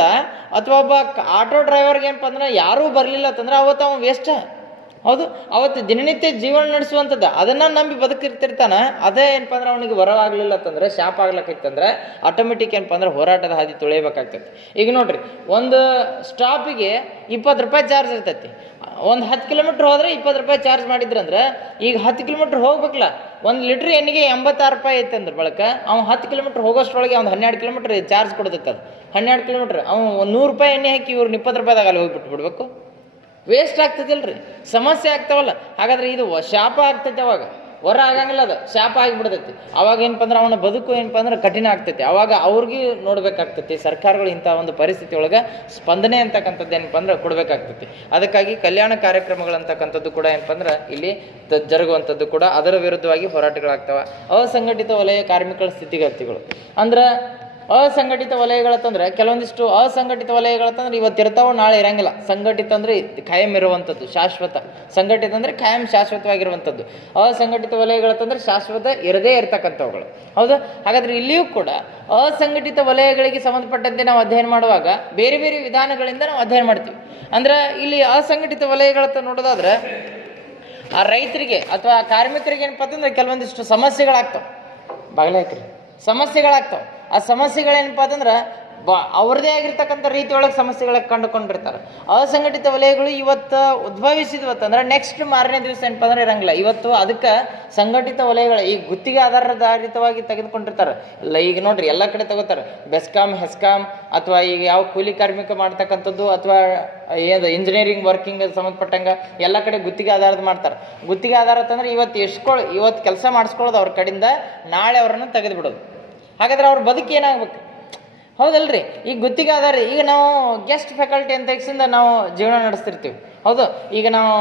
ಅಥವಾ ಒಬ್ಬ ಆಟೋ ಡ್ರೈವರ್ಗೆ ಏನಪ್ಪ ಅಂದ್ರೆ ಯಾರೂ ಬರಲಿಲ್ಲ ಅಂತಂದ್ರೆ ಅವತ್ತು ಅವ್ನು ವೇಸ್ಟ್. ಹೌದು, ಅವತ್ತು ದಿನನಿತ್ಯ ಜೀವನ ನಡೆಸುವಂಥದ್ದು ಅದನ್ನು ನಂಬಿ ಬದುಕಿರ್ತಿರ್ತಾನೆ. ಅದೇ ಏನಪ್ಪ ಅಂದ್ರೆ ಅವನಿಗೆ ವರವಾಗಲಿಲ್ಲ ಅಂತಂದ್ರೆ, ಶಾಪ ಆಗ್ಲಕ್ಕೈತಂದ್ರೆ ಆಟೋಮೆಟಿಕ್ ಏನಪ್ಪ ಅಂದ್ರೆ ಹೋರಾಟದ ಹಾದಿ ತುಳಿಬೇಕಾಗ್ತೈತಿ. ಈಗ ನೋಡ್ರಿ, ಒಂದು ಸ್ಟಾಪಿಗೆ 20 ರೂಪಾಯಿ ಚಾರ್ಜ್ ಇರ್ತೈತಿ. ಒಂದು 10 ಕಿಲೋಮೀಟ್ರ್ ಹೋದ್ರೆ 20 ರೂಪಾಯಿ ಚಾರ್ಜ್ ಮಾಡಿದ್ರಂದ್ರೆ, ಈಗ 10 ಕಿಲೋಮೀಟ್ರ್ ಹೋಗ್ಬೇಕಲ್ಲ, 1 ಲೀಟ್ರ್ ಎಣ್ಣೆಗೆ 86 ರೂಪಾಯಿ ಐತೆ ಅಂದ್ರೆ ಬಳಕ ಅವ್ನು 10 ಕಿಲೋಮೀಟ್ರ್ ಹೋಗೋಷ್ಟರೊಳಗೆ ಅವ್ನು 12 ಕಿಲೋಮೀಟ್ರ್ ಚಾರ್ಜ್ ಕೊಡ್ತೈತೆ. ಅದು 12 ಕಿಲೋಮೀಟ್ರ್ ಅವ್ನು 100 ರೂಪಾಯಿ ಎಣ್ಣೆ ಹಾಕಿ ಇವ್ರು 20 ರೂಪಾಯಿದಾಗ ಅಲ್ಲಿ ಹೋಗ್ಬಿಟ್ಟು ಬಿಡ್ಬೇಕು. ವೇಸ್ಟ್ ಆಗ್ತದಿಲ್ರಿ, ಸಮಸ್ಯೆ ಆಗ್ತಾವಲ್ಲ. ಹಾಗಾದ್ರೆ ಇದು ಶಾಪ ಆಗ್ತೈತೆ. ಅವಾಗ ವರ ಆಗಂಗಿಲ್ಲ, ಅದು ಶಾಪ ಆಗಿಬಿಡ್ತೈತಿ. ಅವಾಗ ಏನಪ್ಪ ಅಂದ್ರೆ ಅವನ ಬದುಕು ಏನಪ್ಪ ಅಂದ್ರೆ ಕಠಿಣ ಆಗ್ತೈತಿ. ಅವಾಗ ಅವ್ರಿಗೆ ನೋಡ್ಬೇಕಾಗ್ತೈತಿ. ಸರ್ಕಾರಗಳು ಇಂಥ ಒಂದು ಪರಿಸ್ಥಿತಿ ಒಳಗೆ ಸ್ಪಂದನೆ ಅಂತಕ್ಕಂಥದ್ದು ಏನಪ್ಪ ಅಂದ್ರೆ ಕೊಡಬೇಕಾಗ್ತೈತಿ. ಅದಕ್ಕಾಗಿ ಕಲ್ಯಾಣ ಕಾರ್ಯಕ್ರಮಗಳಂತಕ್ಕಂಥದ್ದು ಕೂಡ ಏನಪ್ಪ ಅಂದ್ರೆ ಇಲ್ಲಿ ಜರುಗುವಂಥದ್ದು ಕೂಡ ಅದರ ವಿರುದ್ಧವಾಗಿ ಹೋರಾಟಗಳಾಗ್ತವೆ. ಅಸಂಘಟಿತ ವಲಯ ಕಾರ್ಮಿಕರ ಸ್ಥಿತಿಗತಿಗಳು ಅಂದ್ರೆ ಅಸಂಘಟಿತ ವಲಯಗಳಂತಂದ್ರೆ ಕೆಲವೊಂದಿಷ್ಟು ಅಸಂಘಟಿತ ವಲಯಗಳಂತಂದ್ರೆ ಇವತ್ತಿರ್ತಾವೆ, ನಾಳೆ ಇರಂಗಿಲ್ಲ. ಸಂಘಟಿತ ಅಂದರೆ ಖಾಯಂ ಇರುವಂಥದ್ದು, ಶಾಶ್ವತ. ಸಂಘಟಿತ ಅಂದರೆ ಖಾಯಂ ಶಾಶ್ವತವಾಗಿರುವಂಥದ್ದು. ಅಸಂಘಟಿತ ವಲಯಗಳಂತಂದ್ರೆ ಶಾಶ್ವತ ಇರದೇ ಇರತಕ್ಕಂಥವುಗಳು. ಹೌದಾ? ಹಾಗಾದ್ರೆ ಇಲ್ಲಿಯೂ ಕೂಡ ಅಸಂಘಟಿತ ವಲಯಗಳಿಗೆ ಸಂಬಂಧಪಟ್ಟಂತೆ ನಾವು ಅಧ್ಯಯನ ಮಾಡುವಾಗ ಬೇರೆ ಬೇರೆ ವಿಧಾನಗಳಿಂದ ನಾವು ಅಧ್ಯಯನ ಮಾಡ್ತೀವಿ. ಅಂದ್ರೆ ಇಲ್ಲಿ ಅಸಂಘಟಿತ ವಲಯಗಳಂತ ನೋಡೋದಾದ್ರೆ ಆ ರೈತರಿಗೆ ಅಥವಾ ಕಾರ್ಮಿಕರಿಗೆ ಏನಪ್ಪ ಅಂತಂದ್ರೆ ಕೆಲವೊಂದಿಷ್ಟು ಸಮಸ್ಯೆಗಳಾಗ್ತವೆ. ಬಾಗಲಾಯ್ಕ್ರಿ, ಸಮಸ್ಯೆಗಳಾಗ್ತವೆ. ಆ ಸಮಸ್ಯೆಗಳೇನಪ್ಪ ಅಂತಂದ್ರೆ ಅವ್ರದ್ದೇ ಆಗಿರ್ತಕ್ಕಂಥ ರೀತಿ ಒಳಗೆ ಸಮಸ್ಯೆಗಳಿಗೆ ಕಂಡುಕೊಂಡಿರ್ತಾರೆ. ಅಸಂಘಟಿತ ವಲಯಗಳು ಇವತ್ತು ಉದ್ಭವಿಸಿದ್ವತ್ತಂದ್ರೆ ನೆಕ್ಸ್ಟ್ ಮಾರನೇ ದಿವಸ ಏನಪ್ಪ ಅಂದ್ರೆ ಇರಂಗಿಲ್ಲ. ಇವತ್ತು ಅದಕ್ಕೆ ಸಂಘಟಿತ ವಲಯಗಳು ಈ ಗುತ್ತಿಗೆ ಆಧಾರಿತವಾಗಿ ತೆಗೆದುಕೊಂಡಿರ್ತಾರೆ. ಇಲ್ಲ ಈಗ ನೋಡ್ರಿ, ಎಲ್ಲ ಕಡೆ ತಗೋತಾರೆ. ಬೆಸ್ಕಾಮ್, ಹೆಸ್ಕಾಮ್ ಅಥವಾ ಈಗ ಯಾವ ಕೂಲಿ ಕಾರ್ಮಿಕ ಮಾಡ್ತಕ್ಕಂಥದ್ದು ಅಥವಾ ಏನು ಇಂಜಿನಿಯರಿಂಗ್ ವರ್ಕಿಂಗ್ ಸಂಬಂಧಪಟ್ಟಂಗೆ ಎಲ್ಲ ಕಡೆ ಗುತ್ತಿಗೆ ಆಧಾರದ ಮಾಡ್ತಾರೆ. ಗುತ್ತಿಗೆ ಆಧಾರ ಅಂತಂದ್ರೆ ಇವತ್ತು ಕೆಲಸ ಮಾಡಿಸ್ಕೊಳ್ಳೋದು ಅವ್ರ ಕಡೆಯಿಂದ, ನಾಳೆ ಅವ್ರನ್ನ ತೆಗೆದು ಬಿಡೋದು. ಹಾಗಾದ್ರೆ ಅವ್ರ ಬದುಕು ಏನಾಗ್ಬೇಕು? ಹೌದಲ್ರಿ? ಈಗ ಗುತ್ತಿಗೆ ಆಧಾರ, ಈಗ ನಾವು ಗೆಸ್ಟ್ ಫ್ಯಾಕಲ್ಟಿ ಅಂತ ಎಕ್ಸಿಂದ ನಾವು ಜೀವನ ನಡೆಸ್ತಿರ್ತೀವಿ. ಹೌದು, ಈಗ ನಾವು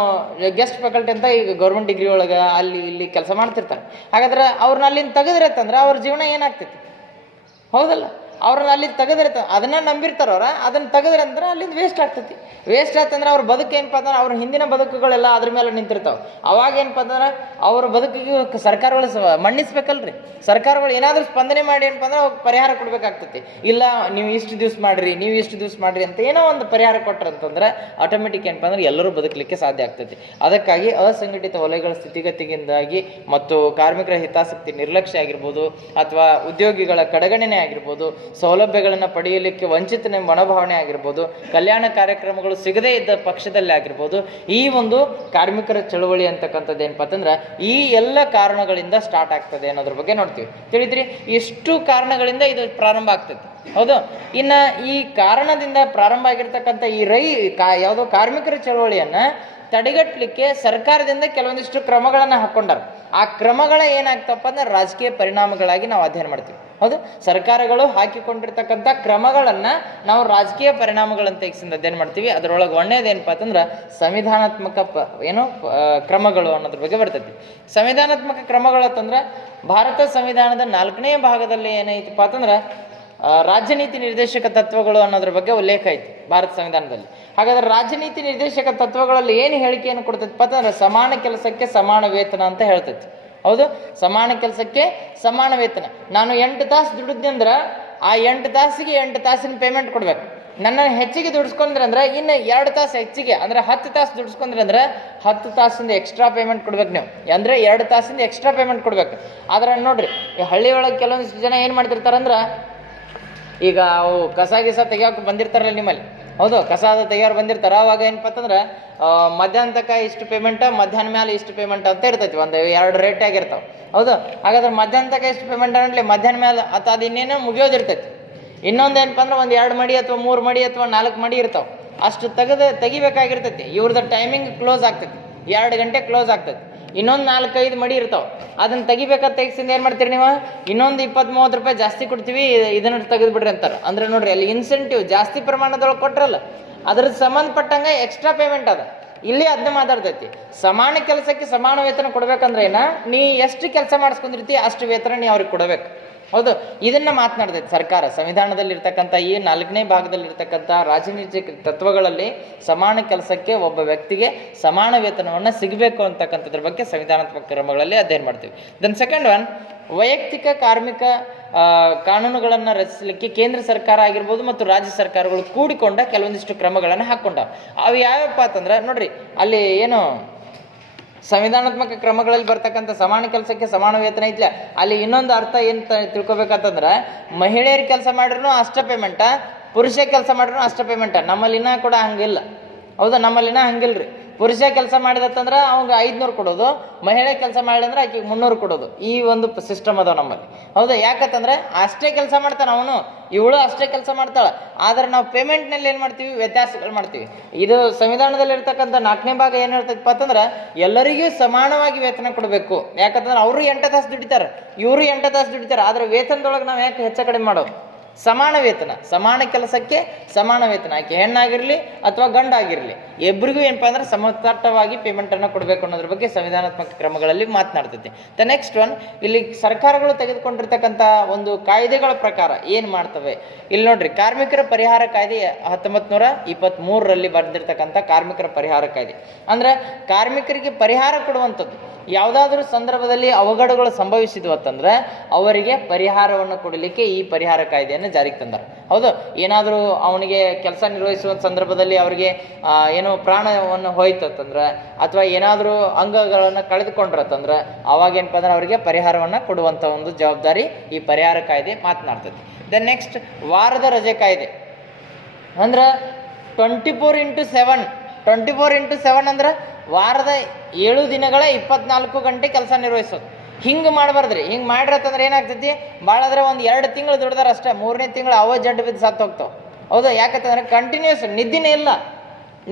ಗೆಸ್ಟ್ ಫ್ಯಾಕಲ್ಟಿ ಅಂತ ಈಗ ಗೌರ್ಮೆಂಟ್ ಡಿಗ್ರಿ ಒಳಗೆ ಅಲ್ಲಿ ಇಲ್ಲಿ ಕೆಲಸ ಮಾಡ್ತಿರ್ತಾರೆ. ಹಾಗಾದ್ರೆ ಅವ್ರನ್ನ ಅಲ್ಲಿಂದ ತೆಗೆದ್ರತ್ತಂದ್ರೆ ಅವ್ರ ಜೀವನ ಏನಾಗ್ತೈತಿ? ಹೌದಲ್ಲ? ಅವ್ರನ್ನ ಅಲ್ಲಿ ತೆಗೆದಿರ್ತಾರೆ, ಅದನ್ನು ನಂಬಿರ್ತಾರೆ. ಅದನ್ನು ತೆಗೆದ್ರೆ ಅಂದ್ರೆ ಅಲ್ಲಿಂದ ವೇಸ್ಟ್ ಆಗ್ತೈತಿ. ವೇಸ್ಟ್ ಆಯ್ತಂದ್ರೆ ಅವ್ರ ಬದುಕು ಏನಪ್ಪ ಅಂದ್ರೆ ಅವ್ರ ಹಿಂದಿನ ಬದುಕುಗಳೆಲ್ಲ ಅದ್ರ ಮೇಲೆ ನಿಂತಿರ್ತಾವೆ. ಅವಾಗ ಏನಪ್ಪ ಅಂದ್ರೆ ಅವ್ರ ಬದುಕಿಗೆ ಸರ್ಕಾರಗಳು ಮನ್ನಿಸ್ಬೇಕಲ್ರಿ. ಸರ್ಕಾರಗಳು ಏನಾದರೂ ಸ್ಪಂದನೆ ಮಾಡಿ ಏನಪ್ಪ ಅಂದ್ರೆ ಅವ್ರಿಗೆ ಪರಿಹಾರ ಕೊಡಬೇಕಾಗ್ತೈತಿ. ಇಲ್ಲ ನೀವು ಇಷ್ಟು ದಿವ್ಸ ಮಾಡಿರಿ ಅಂತ ಏನೋ ಒಂದು ಪರಿಹಾರ ಕೊಟ್ಟರಂತಂದ್ರೆ ಆಟೋಮೆಟಿಕ್ ಏನಪ್ಪ ಅಂದ್ರೆ ಎಲ್ಲರೂ ಬದುಕಲಿಕ್ಕೆ ಸಾಧ್ಯ ಆಗ್ತೈತಿ. ಅದಕ್ಕಾಗಿ ಅಸಂಘಟಿತ ವಲಯಗಳ ಸ್ಥಿತಿಗತಿಯಿಂದಾಗಿ ಮತ್ತು ಕಾರ್ಮಿಕರ ಹಿತಾಸಕ್ತಿ ನಿರ್ಲಕ್ಷ್ಯ ಆಗಿರ್ಬೋದು ಅಥವಾ ಉದ್ಯೋಗಿಗಳ ಕಡೆಗಣನೆ ಆಗಿರ್ಬೋದು ಸೌಲಭ್ಯಗಳನ್ನು ಪಡೆಯಲಿಕ್ಕೆ ವಂಚಿತ ಮನೋಭಾವನೆ ಆಗಿರ್ಬೋದು, ಕಲ್ಯಾಣ ಕಾರ್ಯಕ್ರಮಗಳು ಸಿಗದೇ ಇದ್ದ ಪಕ್ಷದಲ್ಲಿ ಆಗಿರ್ಬೋದು, ಈ ಒಂದು ಕಾರ್ಮಿಕರ ಚಳುವಳಿ ಅಂತಕ್ಕಂಥದ್ದು ಏನಪ್ಪ ಅಂತಂದ್ರೆ ಈ ಎಲ್ಲ ಕಾರಣಗಳಿಂದ ಸ್ಟಾರ್ಟ್ ಆಗ್ತದೆ ಅನ್ನೋದ್ರ ಬಗ್ಗೆ ನೋಡ್ತೀವಿ. ತಿಳಿದ್ರಿ, ಇಷ್ಟು ಕಾರಣಗಳಿಂದ ಇದು ಪ್ರಾರಂಭ ಆಗ್ತದೆ. ಹೌದು. ಇನ್ನು ಈ ಕಾರಣದಿಂದ ಪ್ರಾರಂಭ ಆಗಿರ್ತಕ್ಕಂಥ ಈ ಯಾವುದೋ ಕಾರ್ಮಿಕರ ಚಳವಳಿಯನ್ನು ತಡೆಗಟ್ಟಲಿಕ್ಕೆ ಸರ್ಕಾರದಿಂದ ಕೆಲವೊಂದಿಷ್ಟು ಕ್ರಮಗಳನ್ನು ಹಾಕ್ಕೊಂಡಾರ. ಆ ಕ್ರಮಗಳ ಏನಾಗ್ತಪ್ಪ ಅಂದ್ರೆ ರಾಜಕೀಯ ಪರಿಣಾಮಗಳಾಗಿ ನಾವು ಅಧ್ಯಯನ ಮಾಡ್ತೀವಿ. ಹೌದು, ಸರ್ಕಾರಗಳು ಹಾಕಿಕೊಂಡಿರ್ತಕ್ಕಂಥ ಕ್ರಮಗಳನ್ನು ನಾವು ರಾಜಕೀಯ ಪರಿಣಾಮಗಳಂತ ಅಧ್ಯಯನ ಮಾಡ್ತೀವಿ. ಅದರೊಳಗೆ ಒಂದೇದೇನಪ್ಪ ಅಂತಂದ್ರೆ ಸಂವಿಧಾನಾತ್ಮಕ ಕ್ರಮಗಳು ಅನ್ನೋದ್ರ ಬಗ್ಗೆ ಬರ್ತೈತಿ. ಸಂವಿಧಾನಾತ್ಮಕ ಕ್ರಮಗಳು ಅಂತಂದ್ರೆ ಭಾರತ ಸಂವಿಧಾನದ 4ನೇ ಭಾಗದಲ್ಲಿ ಏನೈತಪ್ಪ ಅಂತಂದ್ರೆ ರಾಜ್ಯ ನೀತಿ ನಿರ್ದೇಶಕ ತತ್ವಗಳು ಅನ್ನೋದ್ರ ಬಗ್ಗೆ ಉಲ್ಲೇಖ ಐತಿ ಭಾರತ ಸಂವಿಧಾನದಲ್ಲಿ. ಹಾಗಾದ್ರೆ ರಾಜ್ಯ ನೀತಿ ನಿರ್ದೇಶಕ ತತ್ವಗಳಲ್ಲಿ ಏನು ಹೇಳಿಕೆಯನ್ನು ಕೊಡ್ತೈತಪ್ಪ ಅಂತಂದ್ರೆ ಸಮಾನ ಕೆಲಸಕ್ಕೆ ಸಮಾನ ವೇತನ ಅಂತ ಹೇಳ್ತೈತಿ. ಹೌದು, ಸಮಾನ ಕೆಲಸಕ್ಕೆ ಸಮಾನ ವೇತನ. ನಾನು 8 ತಾಸು ದುಡಿದ್ನಿ ಅಂದ್ರೆ ಆ 8 ತಾಸಿಗೆ 8 ತಾಸಿನ ಪೇಮೆಂಟ್ ಕೊಡ್ಬೇಕು. ನನ್ನನ್ನು ಹೆಚ್ಚಿಗೆ ದುಡಿಸ್ಕೊಂಡ್ರೆ ಅಂದ್ರೆ ಇನ್ನು 2 ತಾಸು ಹೆಚ್ಚಿಗೆ ಅಂದ್ರೆ 10 ತಾಸು ದುಡಿಸ್ಕೊಂಡ್ರೆ ಅಂದ್ರೆ 10 ತಾಸಿಂದ ಎಕ್ಸ್ಟ್ರಾ ಪೇಮೆಂಟ್ ಕೊಡ್ಬೇಕು ನೀವು. ಅಂದ್ರೆ 2 ತಾಸಿಂದ ಎಕ್ಸ್ಟ್ರಾ ಪೇಮೆಂಟ್ ಕೊಡ್ಬೇಕು. ಆದ್ರೆ ನೋಡ್ರಿ, ಈ ಹಳ್ಳಿ ಒಳಗೆ ಕೆಲವೊಂದಿಷ್ಟು ಜನ ಏನು ಮಾಡ್ತಿರ್ತಾರಂದ್ರೆ, ಈಗ ಅವು ಕಸ ಗಿಸ ತೆಗಿಯೋಕೆ ಬಂದಿರ್ತಾರಲ್ಲ ನಿಮ್ಮಲ್ಲಿ. ಹೌದು, ಕಸ ಅದು ತೆಗಿಯೋರು ಬಂದಿರ್ತಾರೆ. ಅವಾಗ ಏನಪ್ಪ ಅಂತಂದ್ರೆ ಮಧ್ಯಾಹ್ನ ತನಕ ಇಷ್ಟು ಪೇಮೆಂಟ್, ಮಧ್ಯಾಹ್ನ ಮೇಲೆ ಇಷ್ಟು ಪೇಮೆಂಟ್ ಅಂತ ಇರ್ತೈತಿ. ಒಂದು 2 ರೇಟ್ ಆಗಿರ್ತಾವೆ. ಹೌದು, ಹಾಗಾದ್ರೆ ಮಧ್ಯಾಹ್ನ ತನಕ ಇಷ್ಟು ಪೇಮೆಂಟ್ ಅನ್ನಲಿ ಮಧ್ಯಾಹ್ನ ಮೇಲೆ ಅಥವಾ ಅದು ಇನ್ನೇನೋ ಮುಗಿಯೋದಿರ್ತೈತಿ. ಇನ್ನೊಂದು ಏನಪ್ಪ ಅಂದ್ರೆ ಒಂದು 2 ಮಡಿ ಅಥವಾ 3 ಮಡಿ ಅಥವಾ 4 ಮಡಿ ಇರ್ತಾವೆ. ಅಷ್ಟು ತೆಗಿಬೇಕಾಗಿರ್ತೈತಿ. ಇವ್ರದ್ದು ಟೈಮಿಂಗ್ ಕ್ಲೋಸ್ ಆಗ್ತೈತಿ, 2 ಗಂಟೆ ಕ್ಲೋಸ್ ಆಗ್ತೈತಿ. ಇನ್ನೊಂದು 4-5 ಮಡಿ ಇರ್ತಾವೆ. ಅದನ್ನು ತೆಗಿಬೇಕಾದ ತೆಗಿಸಿಂದ ಏನು ಮಾಡ್ತೀರಿ ನೀವು? ಇನ್ನೊಂದು 20-30 ರೂಪಾಯಿ ಜಾಸ್ತಿ ಕೊಡ್ತೀವಿ, ಇದನ್ನು ತೆಗೆದು ಬಿಡ್ರಿ ಅಂತಾರೆ. ಅಂದರೆ ನೋಡ್ರಿ, ಅಲ್ಲಿ ಇನ್ಸೆಂಟಿವ್ ಜಾಸ್ತಿ ಪ್ರಮಾಣದೊಳಗೆ ಕೊಟ್ರಲ್ಲ, ಅದ್ರದ್ದು ಸಂಬಂಧಪಟ್ಟಂಗೆ ಎಕ್ಸ್ಟ್ರಾ ಪೇಮೆಂಟ್ ಅದ. ಇಲ್ಲಿ ಅದನ್ನ ಮಾತಾಡ್ತೈತಿ. ಸಮಾನ ಕೆಲಸಕ್ಕೆ ಸಮಾನ ವೇತನ ಕೊಡ್ಬೇಕಂದ್ರೆ ಏನ, ನೀ ಎಷ್ಟು ಕೆಲಸ ಮಾಡಿಸ್ಕೊಂಡಿರ್ತಿ ಅಷ್ಟು ವೇತನ ನೀ ಅವ್ರಿಗೆ ಕೊಡಬೇಕು. ಹೌದು, ಇದನ್ನ ಮಾತನಾಡ್ತೈತೆ ಸರ್ಕಾರ. ಸಂವಿಧಾನದಲ್ಲಿರ್ತಕ್ಕಂಥ ಈ 4ನೇ ಭಾಗದಲ್ಲಿರ್ತಕ್ಕಂಥ ರಾಜನೀತಿಕ ತತ್ವಗಳಲ್ಲಿ ಸಮಾನ ಕೆಲಸಕ್ಕೆ ಒಬ್ಬ ವ್ಯಕ್ತಿಗೆ ಸಮಾನ ವೇತನವನ್ನು ಸಿಗಬೇಕು ಅಂತಕ್ಕಂಥದ್ರ ಬಗ್ಗೆ ಸಂವಿಧಾನಾತ್ಮಕ ಕ್ರಮಗಳಲ್ಲಿ ಅಧ್ಯಯನ ಮಾಡ್ತೀವಿ. ದೆನ್ ಸೆಕೆಂಡ್ ಒನ್, ವೈಯಕ್ತಿಕ ಕಾರ್ಮಿಕ ಕಾನೂನುಗಳನ್ನು ರಚಿಸಲಿಕ್ಕೆ ಕೇಂದ್ರ ಸರ್ಕಾರ ಆಗಿರ್ಬೋದು ಮತ್ತು ರಾಜ್ಯ ಸರ್ಕಾರಗಳು ಕೂಡಿಕೊಂಡ ಕೆಲವೊಂದಿಷ್ಟು ಕ್ರಮಗಳನ್ನು ಹಾಕ್ಕೊಂಡಾವ. ಅವು ಯಾವ್ಯಾವಪ್ಪ ಅಂತಂದ್ರೆ ನೋಡ್ರಿ, ಅಲ್ಲಿ ಏನು ಸಂವಿಧಾನಾತ್ಮಕ ಕ್ರಮಗಳಲ್ಲಿ ಬರ್ತಕ್ಕಂಥ ಸಮಾನ ಕೆಲಸಕ್ಕೆ ಸಮಾನ ವೇತನ ಐತ್ಲ, ಅಲ್ಲಿ ಇನ್ನೊಂದು ಅರ್ಥ ಏನು ತಿಳ್ಕೊಬೇಕಂತಂದ್ರೆ, ಮಹಿಳೆಯರು ಕೆಲಸ ಮಾಡ್ರೂ ಅಷ್ಟೇ ಪೇಮೆಂಟ, ಪುರುಷ ಕೆಲಸ ಮಾಡ್ರೂ ಅಷ್ಟೇ ಪೇಮೆಂಟ. ನಮ್ಮಲ್ಲಿನ ಕೂಡ ಹಂಗಿಲ್ಲ. ಹೌದಾ, ನಮ್ಮಲ್ಲಿನ ಹಂಗಿಲ್ರಿ. ಪುರುಷ ಕೆಲಸ ಮಾಡಿದತ್ತಂದ್ರೆ ಅವ್ಗೆ 500 ಕೊಡೋದು, ಮಹಿಳೆ ಕೆಲಸ ಮಾಡಿದ್ರೆ ಆಕೆಗೆ 300 ಕೊಡೋದು. ಈ ಒಂದು ಸಿಸ್ಟಮ್ ಅದಾವ ನಮ್ಮಲ್ಲಿ. ಹೌದಾ, ಯಾಕಂತಂದ್ರೆ ಅಷ್ಟೇ ಕೆಲಸ ಮಾಡ್ತಾನೆ ಅವನು, ಇವಳು ಅಷ್ಟೇ ಕೆಲಸ ಮಾಡ್ತಾಳೆ. ಆದರೆ ನಾವು ಪೇಮೆಂಟ್ನಲ್ಲಿ ಏನು ಮಾಡ್ತೀವಿ, ವ್ಯತ್ಯಾಸಗಳು ಮಾಡ್ತೀವಿ. ಇದು ಸಂವಿಧಾನದಲ್ಲಿರ್ತಕ್ಕಂಥ 4ನೇ ಭಾಗ ಏನು ಹೇಳ್ತೈತಪ್ಪ ಅಂತಂದ್ರೆ ಎಲ್ಲರಿಗೂ ಸಮಾನವಾಗಿ ವೇತನ ಕೊಡಬೇಕು. ಯಾಕಂತಂದ್ರೆ ಅವರು 8 ತಾಸು ದುಡಿತಾರೆ, ಇವರು 8 ತಾಸು ದುಡಿತಾರೆ. ಆದರೆ ವೇತನದೊಳಗೆ ನಾವು ಯಾಕೆ ಹೆಚ್ಚು ಕಡಿಮೆ ಮಾಡೋದು? ಸಮಾನ ವೇತನ, ಸಮಾನ ಕೆಲಸಕ್ಕೆ ಸಮಾನ ವೇತನ. ಆಕೆ ಹೆಣ್ಣಾಗಿರಲಿ ಅಥವಾ ಗಂಡಾಗಿರಲಿ, ಇಬ್ಬರಿಗೂ ಏನಪ್ಪ ಅಂದ್ರೆ ಸಮತಟ್ಟವಾಗಿ ಪೇಮೆಂಟನ್ನು ಕೊಡಬೇಕು ಅನ್ನೋದ್ರ ಬಗ್ಗೆ ಸಂವಿಧಾನಾತ್ಮಕ ಕ್ರಮಗಳಲ್ಲಿ ಮಾತನಾಡ್ತೈತಿ. ದ ನೆಕ್ಸ್ಟ್ ಒನ್, ಇಲ್ಲಿ ಸರ್ಕಾರಗಳು ತೆಗೆದುಕೊಂಡಿರ್ತಕ್ಕಂಥ ಒಂದು ಕಾಯ್ದೆಗಳ ಪ್ರಕಾರ ಏನು ಮಾಡ್ತವೆ ಇಲ್ಲಿ ನೋಡ್ರಿ. ಕಾರ್ಮಿಕರ ಪರಿಹಾರ ಕಾಯ್ದೆ 1923ರಲ್ಲಿ ಬಂದಿರತಕ್ಕಂಥ ಕಾರ್ಮಿಕರ ಪರಿಹಾರ ಕಾಯ್ದೆ ಅಂದ್ರೆ ಕಾರ್ಮಿಕರಿಗೆ ಪರಿಹಾರ ಕೊಡುವಂಥದ್ದು. ಯಾವುದಾದ್ರೂ ಸಂದರ್ಭದಲ್ಲಿ ಅವಘಡಗಳು ಸಂಭವಿಸಿದ್ವು ಅಂತಂದ್ರೆ ಅವರಿಗೆ ಪರಿಹಾರವನ್ನು ಕೊಡಲಿಕ್ಕೆ ಈ ಪರಿಹಾರ ಕಾಯ್ದೆಯನ್ನು ಜಾರಿಗೆ ತಂದಾರೆ. ಹೌದು, ಏನಾದರೂ ಅವನಿಗೆ ಕೆಲಸ ನಿರ್ವಹಿಸುವ ಸಂದರ್ಭದಲ್ಲಿ ಅವರಿಗೆ ಏನೋ ಪ್ರಾಣವನ್ನು ಹೋಯ್ತಂದ್ರೆ ಅಥವಾ ಏನಾದರೂ ಅಂಗಗಳನ್ನು ಕಳೆದುಕೊಂಡ್ರತ್ತಂದ್ರೆ ಅವಾಗೇನಪ್ಪ ಅಂದ್ರೆ ಅವರಿಗೆ ಪರಿಹಾರವನ್ನು ಕೊಡುವಂಥ ಒಂದು ಜವಾಬ್ದಾರಿ ಈ ಪರಿಹಾರ ಕಾಯ್ದೆ ಮಾತನಾಡ್ತದೆ. ದೆನ್ ನೆಕ್ಸ್ಟ್, ವಾರದ ರಜೆ ಕಾಯ್ದೆ ಅಂದ್ರೆ 24x7. 24x7 ಅಂದ್ರೆ ವಾರದ 7 ದಿನಗಳ 24 ಗಂಟೆ ಕೆಲಸ ನಿರ್ವಹಿಸೋದು. ಹಿಂಗೆ ಮಾಡಬಾರ್ದ್ರಿ. ಹಿಂಗೆ ಮಾಡಿರತ್ತಂದ್ರೆ ಏನಾಗ್ತೈತಿ, ಭಾಳಾದ್ರೆ ಒಂದು 2 ತಿಂಗಳು ದುಡ್ದಾರ ಅಷ್ಟೇ, 3ನೇ ತಿಂಗಳು ಅವ ಜಡ್ಡು ಬಿದ್ದು ಸತ್ತು ಹೋಗ್ತಾವೆ. ಹೌದಾ, ಯಾಕಂತಂದ್ರೆ ಕಂಟಿನ್ಯೂಸ್ ನಿದ್ದಿನೇ ಇಲ್ಲ.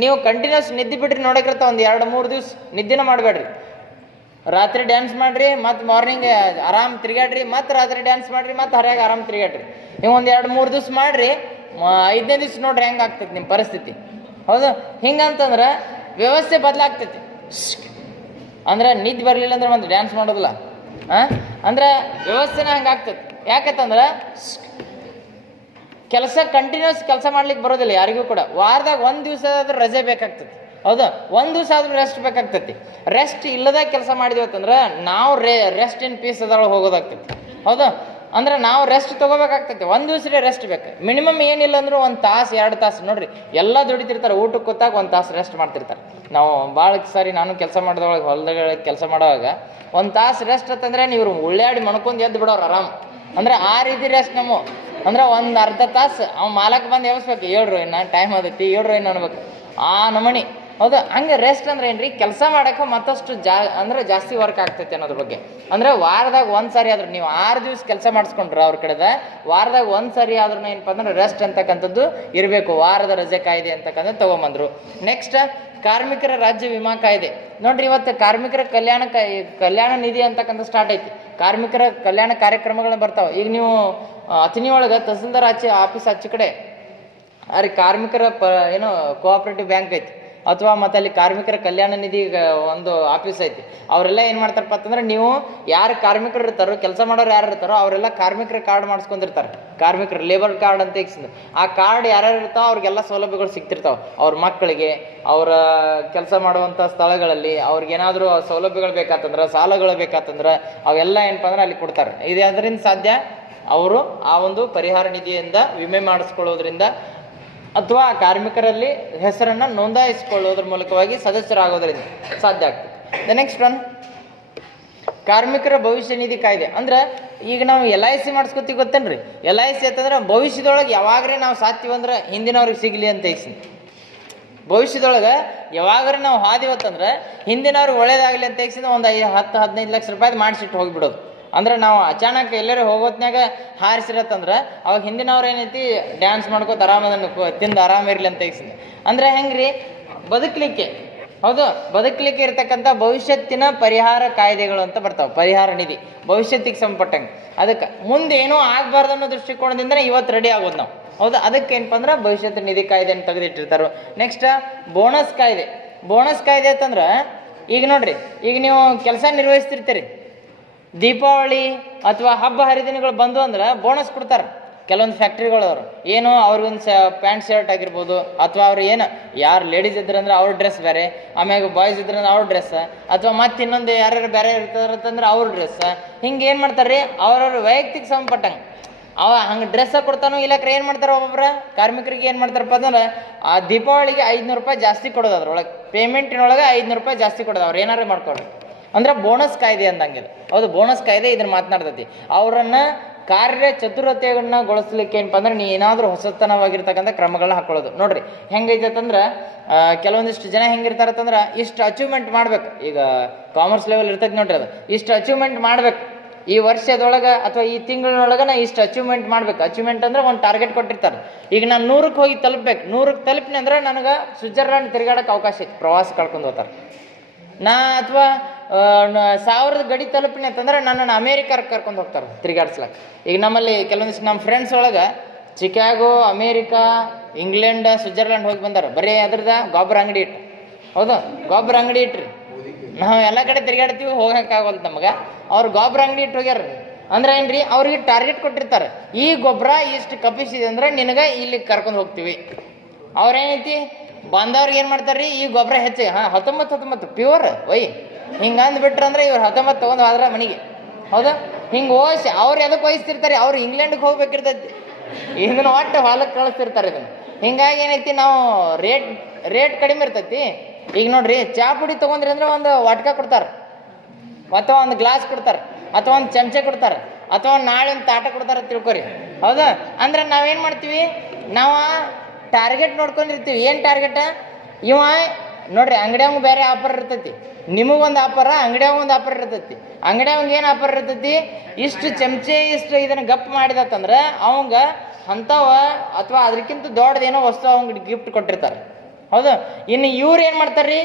ನೀವು ಕಂಟಿನ್ಯೂಸ್ ನಿದ್ದೆ ಬಿಡ್ರಿ, ನೋಡಕ್ಕಿರ್ತ ಒಂದು 2-3 ದಿವ್ಸ ನಿದ್ದಿನ ಮಾಡಬೇಡ್ರಿ. ರಾತ್ರಿ ಡ್ಯಾನ್ಸ್ ಮಾಡಿರಿ, ಮತ್ತು ಮಾರ್ನಿಂಗ್ ಆರಾಮ್ ತಿರುಗಾಡ್ರಿ, ಮತ್ತು ರಾತ್ರಿ ಡ್ಯಾನ್ಸ್ ಮಾಡಿರಿ, ಮತ್ತು ಹರಿಯಾಗಿ ಆರಾಮ್ ತಿರುಗಾಡ್ರಿ. ನೀವು ಒಂದು 2-3 ದಿವ್ಸ ಮಾಡಿರಿ, 5ನೇ ದಿವ್ಸ ನೋಡ್ರಿ ಹೆಂಗೆ ಆಗ್ತೈತಿ ನಿಮ್ಮ ಪರಿಸ್ಥಿತಿ. ಹೌದು, ಹಿಂಗಂತಂದ್ರೆ ವ್ಯವಸ್ಥೆ ಬದಲಾಗ್ತೈತಿ. ಅಂದ್ರೆ ನಿದ್ದೆ ಬರಲಿಲ್ಲ ಅಂದ್ರೆ ಒಂದು ಡ್ಯಾನ್ಸ್ ಮಾಡೋದಿಲ್ಲ. ಅಂದ್ರೆ ವ್ಯವಸ್ಥೆನ ಹಂಗೆ ಆಗ್ತೈತಿ. ಯಾಕಂತಂದ್ರೆ ಕೆಲಸ ಕಂಟಿನ್ಯೂಸ್ ಕೆಲಸ ಮಾಡ್ಲಿಕ್ಕೆ ಬರೋದಿಲ್ಲ ಯಾರಿಗೂ ಕೂಡ. ವಾರದಾಗ 1 ದಿವಸ ಆದ್ರೂ ರಜೆ ಬೇಕಾಗ್ತೈತಿ. ಹೌದಾ, 1 ದಿವಸ ಆದ್ರೂ ರೆಸ್ಟ್ ಬೇಕಾಗ್ತೈತಿ. ರೆಸ್ಟ್ ಇಲ್ಲದಾಗ ಕೆಲಸ ಮಾಡಿದ್ವತ್ತಂದ್ರೆ ನಾವು ರೆಸ್ಟ್ ಇನ್ ಪೀಸ್ ಅದರೊಳಗೆ ಹೋಗೋದಾಗ್ತೈತಿ. ಹೌದಾ, ಅಂದ್ರೆ ನಾವು ರೆಸ್ಟ್ ತೊಗೋಬೇಕಾಗ್ತೈತಿ. 1 ದಿವಸನೇ ರೆಸ್ಟ್ ಬೇಕು. ಮಿನಿಮಮ್ ಏನಿಲ್ಲ ಅಂದರೂ 1 ತಾಸು 2 ತಾಸು ನೋಡ್ರಿ, ಎಲ್ಲ ದುಡಿತಿರ್ತಾರೆ. ಊಟಕ್ಕೆ ಕೂತಾಗ 1 ತಾಸು ರೆಸ್ಟ್ ಮಾಡ್ತಿರ್ತಾರೆ. ನಾವು ಭಾಳ ಸಾರಿ ನಾನು ಕೆಲಸ ಮಾಡಿದೊಳಗೆ ಹೊಲದಾಗ ಕೆಲಸ ಮಾಡೋವಾಗ 1 ತಾಸು ರೆಸ್ಟ್ ಅಂತಂದ್ರೆ ನೀವು ಉಳ್ಳಾಡಿ ಮಣ್ಕೊಂಡು ಎದ್ದು ಬಿಡೋರು ಆರಾಮ್. ಅಂದ್ರೆ ಆ ರೀತಿ ರೆಸ್ಟ್ ನಮ್ಮ ಅಂದ್ರೆ ಒಂದು ಅರ್ಧ ತಾಸು ಅವ್ನು ಮಾಲಕ್ ಬಂದು ಎಬ್ಸ್ಬೇಕು, ಹೇಳ್ರು ಇನ್ನು ಟೈಮ್ ಆದೈತಿ, ಹೇಳ್ರು ಇನ್ನು ಅನ್ಬೇಕು ಆ ನಮನಿ. ಹೌದಾ? ಹಂಗೆ ರೆಸ್ಟ್ ಅಂದ್ರೆ ಏನ್ರಿ, ಕೆಲಸ ಮಾಡೋಕೆ ಮತ್ತಷ್ಟು ಅಂದ್ರೆ ಜಾಸ್ತಿ ವರ್ಕ್ ಆಗ್ತೈತೆ ಅನ್ನೋದ್ರ ಬಗ್ಗೆ. ಅಂದ್ರೆ ವಾರದಾಗ ಒಂದು ಸಾರಿ ಆದ್ರೂ ನೀವು 6 ದಿವಸ ಕೆಲಸ ಮಾಡಿಸ್ಕೊಂಡ್ರೆ ಅವ್ರ ಕಡೆದ ವಾರದಾಗ ಒಂದು ಸಾರಿ ಆದ್ರೂ ಏನಪ್ಪ ಅಂದ್ರೆ ರೆಸ್ಟ್ ಅಂತಕ್ಕಂಥದ್ದು ಇರಬೇಕು. ವಾರದ ರಜೆ ಕಾಯ್ದೆ ಅಂತಕ್ಕಂಥದ್ದು ತೊಗೊಂಬಂದ್ರು. ನೆಕ್ಸ್ಟ್ ಕಾರ್ಮಿಕರ ರಾಜ್ಯ ವಿಮಾ ಕಾಯ್ದೆ. ನೋಡ್ರಿ, ಇವತ್ತು ಕಾರ್ಮಿಕರ ಕಲ್ಯಾಣ ನಿಧಿ ಅಂತಕ್ಕಂಥ ಸ್ಟಾರ್ಟ್ ಐತಿ. ಕಾರ್ಮಿಕರ ಕಲ್ಯಾಣ ಕಾರ್ಯಕ್ರಮಗಳನ್ನ ಬರ್ತಾವೆ. ಈಗ ನೀವು ಅಥಣಿ ಒಳಗೆ ತಹಸೀಲ್ದಾರ್ ಆಫೀಸ್ ಆಚೆ ಕಡೆ ಅಲ್ಲಿ ಕಾರ್ಮಿಕರ ಏನೋ ಕೋಆಪರೇಟಿವ್ ಬ್ಯಾಂಕ್ ಐತಿ, ಅಥವಾ ಮತ್ತು ಅಲ್ಲಿ ಕಾರ್ಮಿಕರ ಕಲ್ಯಾಣ ನಿಧಿ ಒಂದು ಆಫೀಸ್ ಐತಿ. ಅವರೆಲ್ಲ ಏನು ಮಾಡ್ತಾರಪ್ಪ ಅಂತಂದ್ರೆ, ನೀವು ಯಾರು ಕಾರ್ಮಿಕರು ಇರ್ತಾರೋ, ಕೆಲಸ ಮಾಡೋರು ಯಾರು ಇರ್ತಾರೋ ಅವರೆಲ್ಲ ಕಾರ್ಮಿಕರ ಕಾರ್ಡ್ ಮಾಡಿಸ್ಕೊಂಡಿರ್ತಾರೆ. ಕಾರ್ಮಿಕರು ಲೇಬರ್ ಕಾರ್ಡ್ ಅಂತ ಇಕ್ಸಿದ್ದು ಆ ಕಾರ್ಡ್ ಯಾರ್ಯಾರು ಇರ್ತಾವೆ ಅವ್ರಿಗೆಲ್ಲ ಸೌಲಭ್ಯಗಳು ಸಿಗ್ತಿರ್ತಾವೆ. ಅವ್ರ ಮಕ್ಕಳಿಗೆ, ಅವರ ಕೆಲಸ ಮಾಡುವಂಥ ಸ್ಥಳಗಳಲ್ಲಿ ಅವ್ರಿಗೇನಾದರೂ ಸೌಲಭ್ಯಗಳು ಬೇಕಾತಂದ್ರೆ, ಸಾಲಗಳು ಬೇಕಾತಂದ್ರೆ ಅವೆಲ್ಲ ಏನಪ್ಪ ಅಂದ್ರೆ ಅಲ್ಲಿ ಕೊಡ್ತಾರೆ. ಇದು ಅದರಿಂದ ಸಾಧ್ಯ, ಅವರು ಆ ಒಂದು ಪರಿಹಾರ ನಿಧಿಯಿಂದ ವಿಮೆ ಮಾಡಿಸ್ಕೊಳ್ಳೋದ್ರಿಂದ ಅಥವಾ ಕಾರ್ಮಿಕರಲ್ಲಿ ಹೆಸರನ್ನು ನೋಂದಾಯಿಸಿಕೊಳ್ಳೋದ್ರ ಮೂಲಕವಾಗಿ ಸದಸ್ಯರಾಗೋದ್ರಿಂದ ಸಾಧ್ಯ ಆಗ್ತದೆ. ನೆಕ್ಸ್ಟ್ ಒನ್, ಕಾರ್ಮಿಕರ ಭವಿಷ್ಯ ನಿಧಿ ಕಾಯ್ದೆ. ಅಂದ್ರೆ ಈಗ ನಾವು LIC ಮಾಡಿಸ್ಕೊತೀವಿ ಗೊತ್ತೇನ್ರಿ? LIC ಅಂತಂದ್ರೆ ಭವಿಷ್ಯದೊಳಗೆ ಯಾವಾಗ್ರೆ ನಾವು ಸಾತ್ತೀವಂದ್ರೆ ಹಿಂದಿನವ್ರಿಗೆ ಸಿಗಲಿ ಅಂತ ಹೇಳಿ, ಭವಿಷ್ಯದೊಳಗೆ ಯಾವಾಗ್ರೆ ನಾವು ಹಾದಿವತ್ತಂದ್ರೆ ಹಿಂದಿನವ್ರಿಗೆ ಒಳ್ಳೇದಾಗಲಿ ಅಂತ ಹೇಳಿ ಒಂದು 10-15 ಲಕ್ಷ ರೂಪಾಯಿ ಮಾಡಿಸಿಟ್ಟು ಹೋಗಿಬಿಡೋದು. ಅಂದ್ರೆ ನಾವು ಅಚಾನಕ್ ಎಲ್ಲರೂ ಹೋಗೋತ್ನಾಗ ಹಾರಿಸಿರತ್ತಂದ್ರೆ ಅವಾಗ ಹಿಂದಿನವ್ರು ಏನೈತಿ ಡ್ಯಾನ್ಸ್ ಮಾಡ್ಕೋತ ಆರಾಮದನ್ನು ತಿಂದು ಆರಾಮಿರ್ಲಿ ಅಂತ ಹೇಳಿ. ಅಂದ್ರೆ ಹೆಂಗ್ರಿ ಬದುಕಲಿಕ್ಕೆ, ಹೌದು, ಬದುಕಲಿಕ್ಕೆ ಇರ್ತಕ್ಕಂಥ ಭವಿಷ್ಯತ್ತಿನ ಪರಿಹಾರ ಕಾಯ್ದೆಗಳು ಅಂತ ಬರ್ತಾವೆ. ಪರಿಹಾರ ನಿಧಿ ಭವಿಷ್ಯತ್ತಿಗೆ ಸಂಬಂಧಪಟ್ಟಂಗೆ. ಅದಕ್ಕೆ ಮುಂದೆ ಏನೋ ಆಗಬಾರ್ದು ಅನ್ನೋ ದೃಷ್ಟಿಕೋನದಿಂದ ಇವತ್ತು ರೆಡಿ ಆಗೋದು ನಾವು. ಹೌದಾ? ಅದಕ್ಕೆ ಏನಪ್ಪ ಅಂದ್ರೆ ಭವಿಷ್ಯತ್ ನಿಧಿ ಕಾಯ್ದೆಯನ್ನು ತೆಗೆದಿಟ್ಟಿರ್ತಾರೆ. ನೆಕ್ಸ್ಟ್ ಬೋನಸ್ ಕಾಯ್ದೆ. ಬೋನಸ್ ಕಾಯ್ದೆ ಅಂತಂದ್ರೆ ಈಗ ನೋಡ್ರಿ, ಈಗ ನೀವು ಕೆಲಸ ನಿರ್ವಹಿಸ್ತಿರ್ತೀರಿ, ದೀಪಾವಳಿ ಅಥವಾ ಹಬ್ಬ ಹರಿದಿನಗಳು ಬಂದು ಅಂದ್ರೆ ಬೋನಸ್ ಕೊಡ್ತಾರೆ ಕೆಲವೊಂದು ಫ್ಯಾಕ್ಟ್ರಿಗಳವರು. ಏನು ಅವ್ರಿಗೊಂದು ಪ್ಯಾಂಟ್ ಶರ್ಟ್ ಆಗಿರ್ಬೋದು, ಅಥವಾ ಅವ್ರು ಏನು ಯಾರು ಲೇಡೀಸ್ ಇದ್ರಂದ್ರೆ ಅವ್ರ ಡ್ರೆಸ್ ಬೇರೆ, ಆಮ್ಯಾಗ ಬಾಯ್ಸ್ ಇದ್ರಂದ್ರೆ ಅವ್ರ ಡ್ರೆಸ್, ಅಥವಾ ಮತ್ತೆ ಇನ್ನೊಂದು ಯಾರ್ಯಾರು ಬೇರೆ ಇರ್ತಾರಂತಂದ್ರೆ ಅವ್ರ ಡ್ರೆಸ್. ಹಿಂಗೆ ಏನು ಮಾಡ್ತಾರೆ ರೀ, ಅವ್ರವ್ರ ವೈಯಕ್ತಿಕ ಸಂಬಂಧಪಟ್ಟಂಗೆ ಹಂಗೆ ಡ್ರೆಸ್ಸ ಕೊಡ್ತಾನೋ ಇಲ್ಲಕ್ರೆ ಏನು ಮಾಡ್ತಾರೆ, ಒಬ್ಬೊಬ್ಬರ ಕಾರ್ಮಿಕರಿಗೆ ಏನು ಮಾಡ್ತಾರಪ್ಪ ಅಂದ್ರೆ ಆ ದೀಪಾವಳಿಗೆ 500 ರೂಪಾಯಿ ಜಾಸ್ತಿ ಕೊಡೋದು, ಅದ್ರೊಳಗೆ ಪೇಮೆಂಟಿನೊಳಗೆ 500 ರೂಪಾಯಿ ಜಾಸ್ತಿ ಕೊಡೋದು. ಅವ್ರು ಏನಾರು ಮಾಡ್ಕೊಳ್ರಿ ಅಂದ್ರೆ ಬೋನಸ್ ಕಾಯ್ದೆ ಅಂದಂಗಿದೆ. ಹೌದು, ಬೋನಸ್ ಕಾಯ್ದೆ ಇದನ್ನು ಮಾತನಾಡ್ತೈತಿ. ಅವರನ್ನು ಕಾರ್ಯ ಚತುರತೆಗಳನ್ನ ಗೊಳಿಸ್ಲಿಕ್ಕೆ ಏನಪ್ಪ ಅಂದ್ರೆ ನೀ ಏನಾದರೂ ಹೊಸತನವಾಗಿರ್ತಕ್ಕಂಥ ಕ್ರಮಗಳನ್ನ ಹಾಕೊಳ್ಳೋದು. ನೋಡ್ರಿ ಹೆಂಗೈತೆ ಅಂತಂದ್ರೆ ಕೆಲವೊಂದಿಷ್ಟು ಜನ ಹೆಂಗಿರ್ತಾರಂತಂದ್ರೆ ಇಷ್ಟು ಅಚೀವ್ಮೆಂಟ್ ಮಾಡ್ಬೇಕು. ಈಗ ಕಾಮರ್ಸ್ ಲೆವೆಲ್ ಇರ್ತೈತಿ ನೋಡ್ರಿ, ಅದು ಇಷ್ಟು ಅಚೀವ್ಮೆಂಟ್ ಮಾಡ್ಬೇಕು ಈ ವರ್ಷದೊಳಗೆ ಅಥವಾ ಈ ತಿಂಗಳಿನೊಳಗೆ ನಾ ಇಷ್ಟು ಅಚೀವ್ಮೆಂಟ್ ಮಾಡ್ಬೇಕು. ಅಚೀವ್ಮೆಂಟ್ ಅಂದ್ರೆ ಒಂದು ಟಾರ್ಗೆಟ್ ಕೊಟ್ಟಿರ್ತಾರೆ. ಈಗ ನಾನು 100ಕ್ಕೆ ಹೋಗಿ ತಲುಪಬೇಕು, 100ಕ್ಕೆ ತಲುಪಿನಿ ಅಂದ್ರೆ ನನಗೆ ಸ್ವಿಟ್ಜರ್ಲ್ಯಾಂಡ್ ತಿರುಗಾಡೋಕೆ ಅವಕಾಶ ಐತಿ, ಪ್ರವಾಸ ಕಳ್ಕೊಂಡು ಹೋಗ್ತಾರೆ. ಅಥವಾ 1000 ಗಡಿ ತಲುಪಿನಿ ಅಂತಂದ್ರೆ ನನ್ನನ್ನು ಅಮೇರಿಕಾಕ್ಕೆ ಕರ್ಕೊಂಡು ಹೋಗ್ತಾರೆ ತಿರುಗಾಡ್ಸ್ಲಕ್ಕೆ. ಈಗ ನಮ್ಮಲ್ಲಿ ಕೆಲವೊಂದಿಷ್ಟು ನಮ್ಮ ಫ್ರೆಂಡ್ಸ್ ಒಳಗೆ ಚಿಕಾಗೋ, ಅಮೇರಿಕಾ, ಇಂಗ್ಲೆಂಡ್, ಸ್ವಿಟ್ಜರ್ಲ್ಯಾಂಡ್ ಹೋಗಿ ಬಂದಾರ. ಬರೀ ಅದ್ರದ ಗೊಬ್ಬರ ಅಂಗಡಿ ಇಟ್ಟು. ಹೌದು, ಗೊಬ್ಬರ ಅಂಗಡಿ ಇಟ್ರಿ. ನಾವು ಎಲ್ಲ ಕಡೆ ತಿರುಗಾಡ್ತೀವಿ, ಹೋಗೋಕ್ಕಾಗಲ್ಲ ನಮಗೆ. ಅವ್ರು ಗೊಬ್ಬರ ಅಂಗಡಿ ಇಟ್ಟು ಹೋಗ್ಯಾರ. ಅಂದ್ರೆ ಏನ್ರಿ, ಅವ್ರಿಗೆ ಟಾರ್ಗೆಟ್ ಕೊಟ್ಟಿರ್ತಾರೆ, ಈ ಗೊಬ್ಬರ ಇಷ್ಟು ಕಪಿಸಿದೆ ಅಂದ್ರೆ ನಿನಗೆ ಇಲ್ಲಿ ಕರ್ಕೊಂಡು ಹೋಗ್ತೀವಿ. ಅವ್ರೇನೈತಿ ಬಂದವ್ರಿಗೆ ಏನು ಮಾಡ್ತಾರೆ ರೀ, ಈ ಗೊಬ್ಬರ ಹೆಚ್ಚಿಗೆ 19 ಪ್ಯೂರ್ ಹಿಂಗೆ ಅಂದ್ಬಿಟ್ರೆ ಅಂದ್ರೆ ಇವ್ರು 19 ತೊಗೊಂಡು ಹೋದ್ರೆ ಮನೆಗೆ. ಹೌದಾ? ಹಿಂಗೆ ಓದಿಸಿ ಅವ್ರು ಎದಕ್ಕೆ ವಹಿಸ್ತಿರ್ತಾರೆ, ಅವ್ರು ಇಂಗ್ಲೆಂಡ್ಗೆ ಹೋಗ್ಬೇಕಿರ್ತೈತಿ, ಇದನ್ನು ಒಟ್ಟು ಹೊಲಕ್ಕೆ ಕಳಿಸ್ತಿರ್ತಾರೆ. ಇದನ್ನು ಹಿಂಗಾಗಿ ಏನೈತಿ, ನಾವು ರೇಟ್ ಕಡಿಮೆ ಇರ್ತೈತಿ. ಈಗ ನೋಡ್ರಿ, ಚಹಾ ಪುಡಿ ತೊಗೊಂಡ್ರಿ ಅಂದ್ರೆ ಒಂದು ವಾಟ್ಕ ಕೊಡ್ತಾರೆ, ಅಥವಾ ಒಂದು ಗ್ಲಾಸ್ ಕೊಡ್ತಾರೆ, ಅಥವಾ ಒಂದು ಚಮಚೆ ಕೊಡ್ತಾರೆ, ಅಥವಾ ನಾಳೆ ಒಂದು ತಾಟ ಕೊಡ್ತಾರೆ ತಿಳ್ಕೊರಿ. ಹೌದಾ? ಅಂದ್ರೆ ನಾವೇನು ಮಾಡ್ತೀವಿ, ನಾವು ಟಾರ್ಗೆಟ್ ನೋಡ್ಕೊಂಡಿರ್ತೀವಿ. ಏನು ಟಾರ್ಗೆಟ್? ಇವ ನೋಡ್ರಿ, ಅಂಗಡಿಯವಂಗೆ ಬೇರೆ ಆಫರ್ ಇರ್ತೈತಿ, ನಿಮಗೊಂದು ಆಫರ, ಅಂಗಡಿಯವಂಗೆ ಒಂದು ಆಫರ್ ಇರ್ತೈತಿ. ಅಂಗಡಿಯವಂಗೆ ಏನು ಆಫರ್ ಇರ್ತೈತಿ, ಇಷ್ಟು ಚಮಚೆ ಇಷ್ಟು ಇದನ್ನು ಗಪ್ ಮಾಡಿದತ್ತಂದ್ರೆ ಅವಂಗ ಅಂಥವ ಅಥವಾ ಅದಕ್ಕಿಂತ ದೊಡ್ಡದೇನೋ ವಸ್ತು ಅವಂಗೆ ಗಿಫ್ಟ್ ಕೊಟ್ಟಿರ್ತಾರೆ. ಹೌದು? ಇನ್ನು ಇವ್ರು ಏನು ಮಾಡ್ತಾರೆ ರೀ,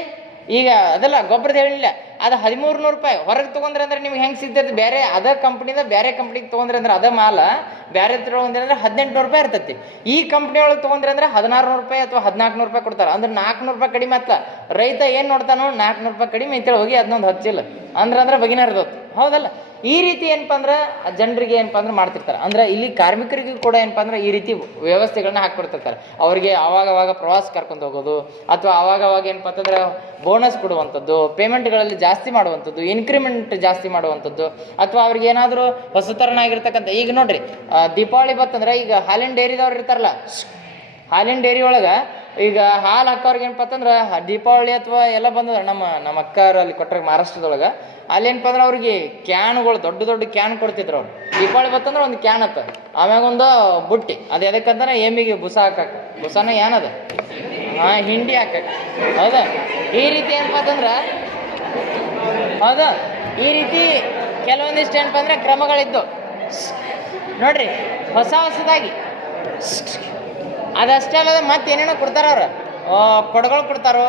ಈಗ ಅದೆಲ್ಲ ಗೊಬ್ಬರದ ಹೇಳಿಲ್ಲ, ಅದು 1300 ರೂಪಾಯಿ ಹೊರಗೆ ತೊಗೊಂಡ್ರೆ ಅಂದ್ರೆ ನಿಮ್ಗೆ ಹೆಂಗೆ ಸಿಗ್ತೈತಿ, ಬೇರೆ ಅದ ಕಂಪ್ನಿದ ಬೇರೆ ಕಂಪ್ನಿಗೆ ತೊಗೊಂಡ್ರೆ ಅಂದ್ರೆ ಅದ ಮಾಲ ಬೇರೆ ತೊಗೊಂಡ್ರೆ ಅಂದ್ರೆ 1800 ರೂಪಾಯಿ ಇರ್ತೈತಿ. ಈ ಕಂಪ್ನಿ ಒಳಗೆ ತೊಗೊಂಡ್ರೆ ಅಂದ್ರೆ 1600 ರೂಪಾಯಿ ಅಥವಾ 1400 ರೂಪಾಯಿ ಕೊಡ್ತಾರೆ. ಅಂದ್ರೆ 400 ರೂಪಾಯಿ ಕಡಿಮೆ ಆಯ್ತಲ್ಲ. ರೈತ ಏನು ನೋಡ್ತಾನೋ, 400 ರೂಪಾಯಿ ಕಡಿಮೆ ಅಂತೇಳಿ ಹೋಗಿ ಅದನ್ನೊಂದು ಹಚ್ಚಿಲ್ಲ ಅಂದ್ರೆ ಬಗಿನ ಇರ್ತೈತಿ. ಹೌದಲ್ಲ? ಈ ರೀತಿ ಏನಪ್ಪ ಅಂದ್ರೆ ಜನರಿಗೆ ಏನಪ್ಪ ಅಂದ್ರೆ ಮಾಡ್ತಿರ್ತಾರೆ. ಅಂದ್ರೆ ಇಲ್ಲಿ ಕಾರ್ಮಿಕರಿಗೂ ಕೂಡ ಏನಪ್ಪ ಅಂದ್ರೆ ಈ ರೀತಿ ವ್ಯವಸ್ಥೆಗಳನ್ನ ಹಾಕ್ಕೊಡ್ತಿರ್ತಾರೆ. ಅವ್ರಿಗೆ ಅವಾಗವಾಗ ಪ್ರವಾಸ ಕರ್ಕೊಂಡು ಹೋಗೋದು, ಅಥವಾ ಅವಾಗವಾಗ ಏನಪ್ಪ ಅಂತಂದ್ರೆ ಬೋನಸ್ ಕೊಡುವಂಥದ್ದು, ಪೇಮೆಂಟ್ಗಳಲ್ಲಿ ಜಾಸ್ತಿ ಮಾಡುವಂಥದ್ದು, ಇನ್ಕ್ರಿಮೆಂಟ್ ಜಾಸ್ತಿ ಮಾಡುವಂಥದ್ದು, ಅಥವಾ ಅವ್ರಿಗೆ ಏನಾದರೂ ಹೊಸತರನಾಗಿರ್ತಕ್ಕಂಥ. ಈಗ ನೋಡ್ರಿ, ದೀಪಾವಳಿ ಬತ್ತಂದ್ರೆ ಈಗ ಹಾಲಿನ ಡೈರಿದವ್ರು ಇರ್ತಾರಲ್ಲ, ಹಾಲಿನ ಡೈರಿ ಒಳಗೆ ಈಗ ಹಾಲು ಹಾಕೋರ್ಗೆ ಏನಪ್ಪ ಅಂತಂದ್ರೆ ದೀಪಾವಳಿ ಅಥವಾ ಎಲ್ಲ ಬಂದದ ನಮ್ಮ ಅಕ್ಕರಲ್ಲಿ ಕೊಟ್ಟರೆ ಮಹಾರಾಷ್ಟ್ರದೊಳಗೆ ಅಲ್ಲೇನಪ್ಪ ಅಂದ್ರೆ ಅವ್ರಿಗೆ ಕ್ಯಾನ್ಗಳು ದೊಡ್ಡ ದೊಡ್ಡ ಕ್ಯಾನ್ ಕೊಡ್ತಿದ್ರು ಅವ್ರು. ದೀಪಾವಳಿ ಬತ್ತಂದ್ರೆ ಒಂದು ಕ್ಯಾನ್ ಅತ್ತ, ಆಮ್ಯಾಗ ಒಂದು ಬುಟ್ಟಿ, ಅದು ಎದಕ್ಕಂದ್ರೆ ಎಮ್ಮಿಗೆ ಬುಸ ಹಾಕಕ್ಕೆ, ಬುಸನ ಏನದ ಹಿಂಡಿ ಹಾಕಕ್ಕೆ. ಹೌದಾ? ಈ ರೀತಿ ಏನಪ್ಪ ಅಂತಂದ್ರೆ ಹೌದಾ, ಈ ರೀತಿ ಕೆಲವೊಂದಿಷ್ಟು ಏನಪ್ಪ ಅಂದ್ರೆ ಕ್ರಮಗಳಿದ್ದು ನೋಡ್ರಿ. ಹೊಸದಾಗಿ ಅದಷ್ಟೇ ಅಲ್ಲದ ಮತ್ತೆ ಏನೇನೋ ಕೊಡ್ತಾರ ಅವ್ರು, ಕೊಡಗಳು ಕೊಡ್ತಾರೋ,